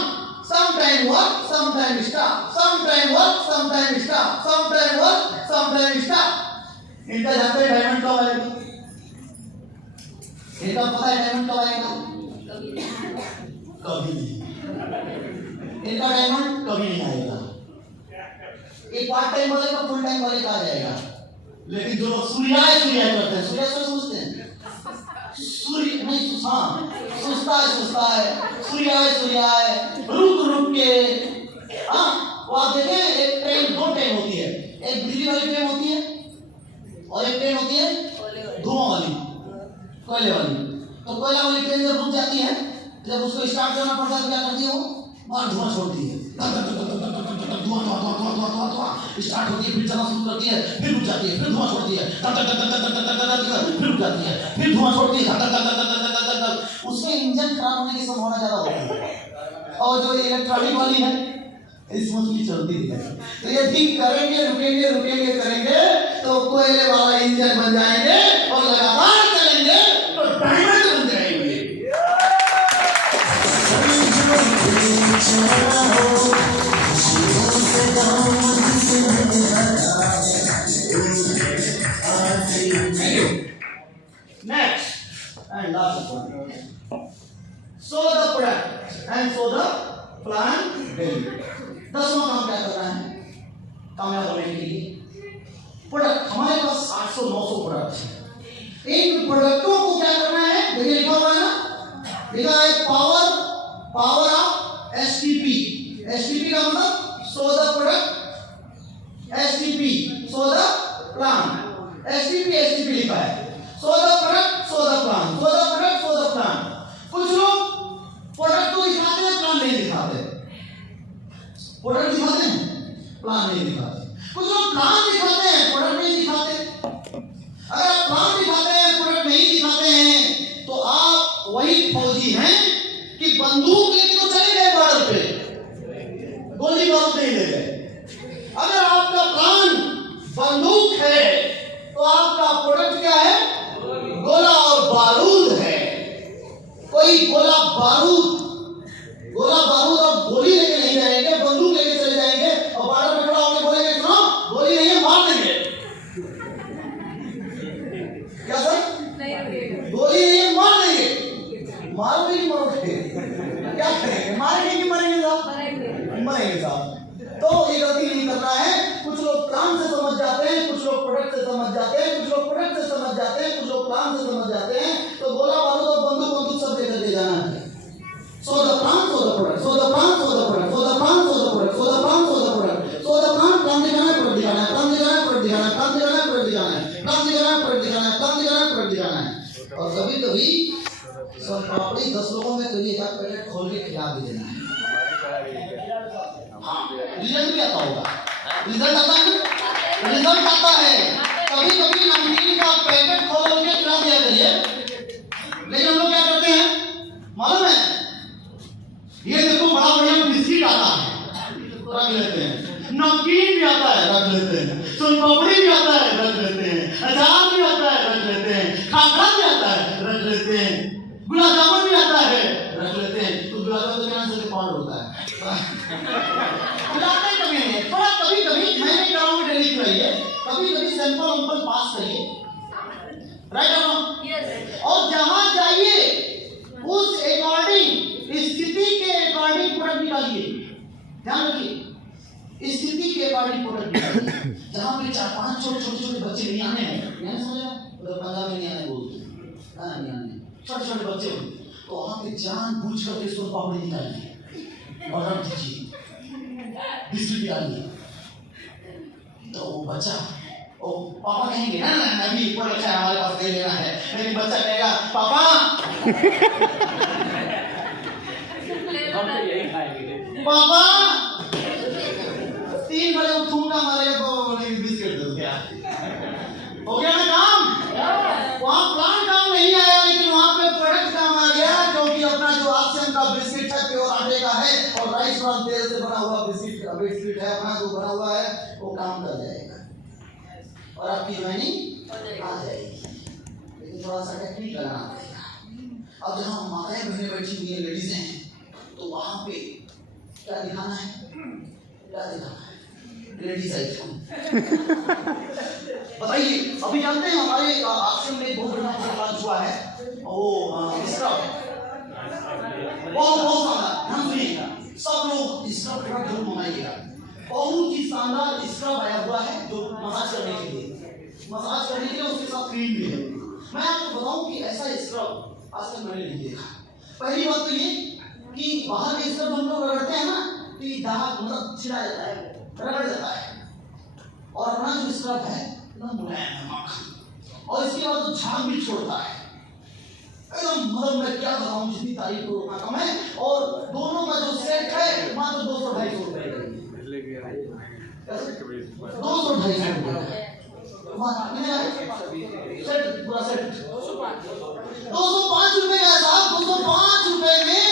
Sometime work, sometime stop. Sometime work, sometime stop. Sometime work, sometime stop. इनका जानते हैं डायमंड कब आएगा? इनका पता है डायमंड कब आएगा? कभी नहीं। इनका डायमंड कभी नहीं आएगा। एक पार्ट टाइम वाले का फुल टाइम वाले का आ जाएगा। लेकिन जो लोग सूर्याय करते हैं, सूर्य से सोचते हैं, सूर्य नहीं सुस्ता है, सूर्याय रुक के। हाँ, वो आप देखें, एक ट्रेन 2 ट्रेन होती है, एक बिजली वाली ट्रेन होती है और एक ट्रेन होती है धुआं वाली, कोयले वाली। तो कोयला वाली ट्रेन जब रुक जाती है, जब उसको स्टार्ट करना पड़ता है तो क्या करती है? वो बाहर धुआं छोड़ती है, धुआं स्टार्ट होती है, फिर चलना शुरू करती है, फिर रुक जाती है, फिर धुआं छोड़ती है, फिर रुक जाती है, फिर धुआं छोड़ती है। उसके इंजन खराब होने की संभावना ज्यादा होती है। और जो इलेक्ट्रॉनिक वाली है स्मूथली चलती है। तो ये ठीक करेंगे, रुकेंगे करेंगे तो कोयले वाला इंजन बन जाएंगे और लगातार चलेंगे तो डायमंड बन जाएंगे। Next and last one. Sow the product and sow the plant daily. 10वां काम क्या करना है कामयाब होने के लिए? प्रोडक्ट हमारे पास 800-900 प्रोडक्ट हैं। इन प्रोडक्टों को क्या करना है? देखिए लिखा हुआ है ना, लिखा है पावर ऑफ एसटीपी। एसटीपी का मतलब so the product, STP so the plant. STP लिखा है, so the product so the plant, so the product so the plant. कुछ लोग प्रोडक्ट तो दिखाते हैं, प्लान नहीं दिखाते। प्रोडक्ट दिखाते हैं, प्लान नहीं दिखाते। कुछ लोग प्लान दिखाते हैं, प्रोडक्ट नहीं दिखाते। अगर आप प्लान दिखाते हैं, प्रोडक्ट नहीं दिखाते हैं, तो आप वही फौजी हैं कि बंदूक लेके तो चले गए बॉर्डर पे, गोली बारूद नहीं ले गए। अगर आपका प्लान बंदूक है तो आपका प्रोडक्ट क्या है? गोला और बारूद है। कोई गोला बारूद और गोली लेके नहीं जाएंगे, बंदूक लेके चले जाएंगे और बॉर्डर पे खड़ा होकर बोलेंगे सुनो गोली नहीं है, मार देंगे। क्या सर? गोली नहीं है, मार देंगे। मारोगे कि मरोगे? क्या करेंगे? मारेंगे कि मरेंगे साहब? मरेंगे साहब। तो ये गलती नहीं करना है। कुछ लोग प्लान से समझ जाते हैं, कुछ लोग प्रोडक्ट से समझ जाते हैं, कुछ लोग प्रोडक्ट से समझ जाते हैं, कुछ लोग प्लान से समझ जाते हैं। तो गोला बारूद और बंदूक सब लेकर दे जाना है। So the plant, so the product, so the plant, so the product, so the plant, so the product, so the plant, so the product, so the plant, plan दिखाना है, product दिखाना है, plan दिखाना है, product दिखाना है, plan दिखाना है, product दिखाना है, plan दिखाना है, product दिखाना है, plan दिखाना है, product दिखाना है। और कभी-कभी सब पापड़ी 10 लोगों में कभी एक पैकेट खोल के खिला भी देना है। हाँ, रिजल्ट भी आता होगा, रिजल्ट आता है ना, रिजल्ट आता है। कभी कभी नमकीन का पैकेट खोल के खिला दिया करिए, लेकिन हम लोग क्या करते हैं मालूम है, ये देखो बड़ा बढ़िया बिस्किट आता है रख लेते हैं, नमकीन भी आता है रख लेते हैं, सोन पापड़ी भी आता है रख लेते हैं, अचार भी आता है रख लेते हैं, खाखरा भी आता है रख लेते हैं, गुलाब जामुन भी आता है रख लेते हैं। तो गुलाब जामुन क्या से पाउडर होता है खिलाते कभी नहीं, थोड़ा कभी कभी मैं नहीं कराऊंगा डेली खिलाइए, कभी कभी सैंपल उनको पास करिए, राइट और यस। और जहां जाइए उस अकॉर्डिंग स्थिति के अकॉर्डिंग प्रोडक्ट निकालिए, ध्यान रखिए स्थिति के अकॉर्डिंग प्रोडक्ट निकालिए। जहां पे 4-5 छोटे बच्चे नहीं आने हैं, नहीं समझा, उधर पंजाब में नहीं आने बोलते, नहीं आने छोटे बच्चे होते, तो वहां पे जानबूझ करके इसको पापड़ी निकालिए और रख दीजिए, बिस्किट डालिए, तो वो बच्चा ओ पापा कहेंगे ना ना अभी ऊपर अच्छा है हमारे पास दे लेना है, लेकिन बच्चा कहेगा पापा हम तो यही खाएंगे पापा 3 बजे उठूंगा मारेगा तो बोलेंगे बिस्किट दो क्या हो गया ना काम। वहाँ प्लान काम नहीं आया, लेकिन वहाँ पे प्रोडक्ट काम आ गया, क्योंकि अपना जो आसियम का बिस्किट है प्योर आटे का है और राइस ब्राउन तेल से बना हुआ बिस्किट है अपना जो बना हुआ है वो काम कर जाएगा और आपकी ज्वाइनिंग आ जाएगी, लेकिन थोड़ा सा टेक्निक लगाना पड़ेगा। अब जहाँ माताएं बहनें बैठी हुई हैं, लेडीज हैं, तो वहाँ पे क्या दिखाना है, क्या दिखाना है, लेडीज आइटम बताइए। अभी जानते हैं हमारे आश्रम में बहुत बड़ा प्रोग्राम हुआ है, वो स्क्रब बहुत शानदार, ध्यान सुनिएगा सब लोग स्क्रब जरूर मंगाइएगा। बहुत ही शानदार स्क्रब आया हुआ है जो मसाज करने के लिए उसके साथ क्रीम भी है। मैं आपको बताऊं कि ऐसा स्क्रब आज तक मैंने नहीं देखा। पहली बात तो ये कि बाहर के स्क्रब हम लोग रगड़ते हैं ना, तो ये दाग मतलब छिड़ा जाता है, रगड़ जाता है, और अपना जो स्क्रब है एकदम मुलायम है मक्खन, और इसके बाद तो झाग भी छोड़ता है एकदम, मतलब मैं क्या बताऊं, जितनी तारीफ करो उतना कम है। और दोनों का जो सेट है मात्र 200-250 रुपए का, 200-250 रुपए सेट, पूरा सेट 205 रुपए का साहब, 205 रुपए में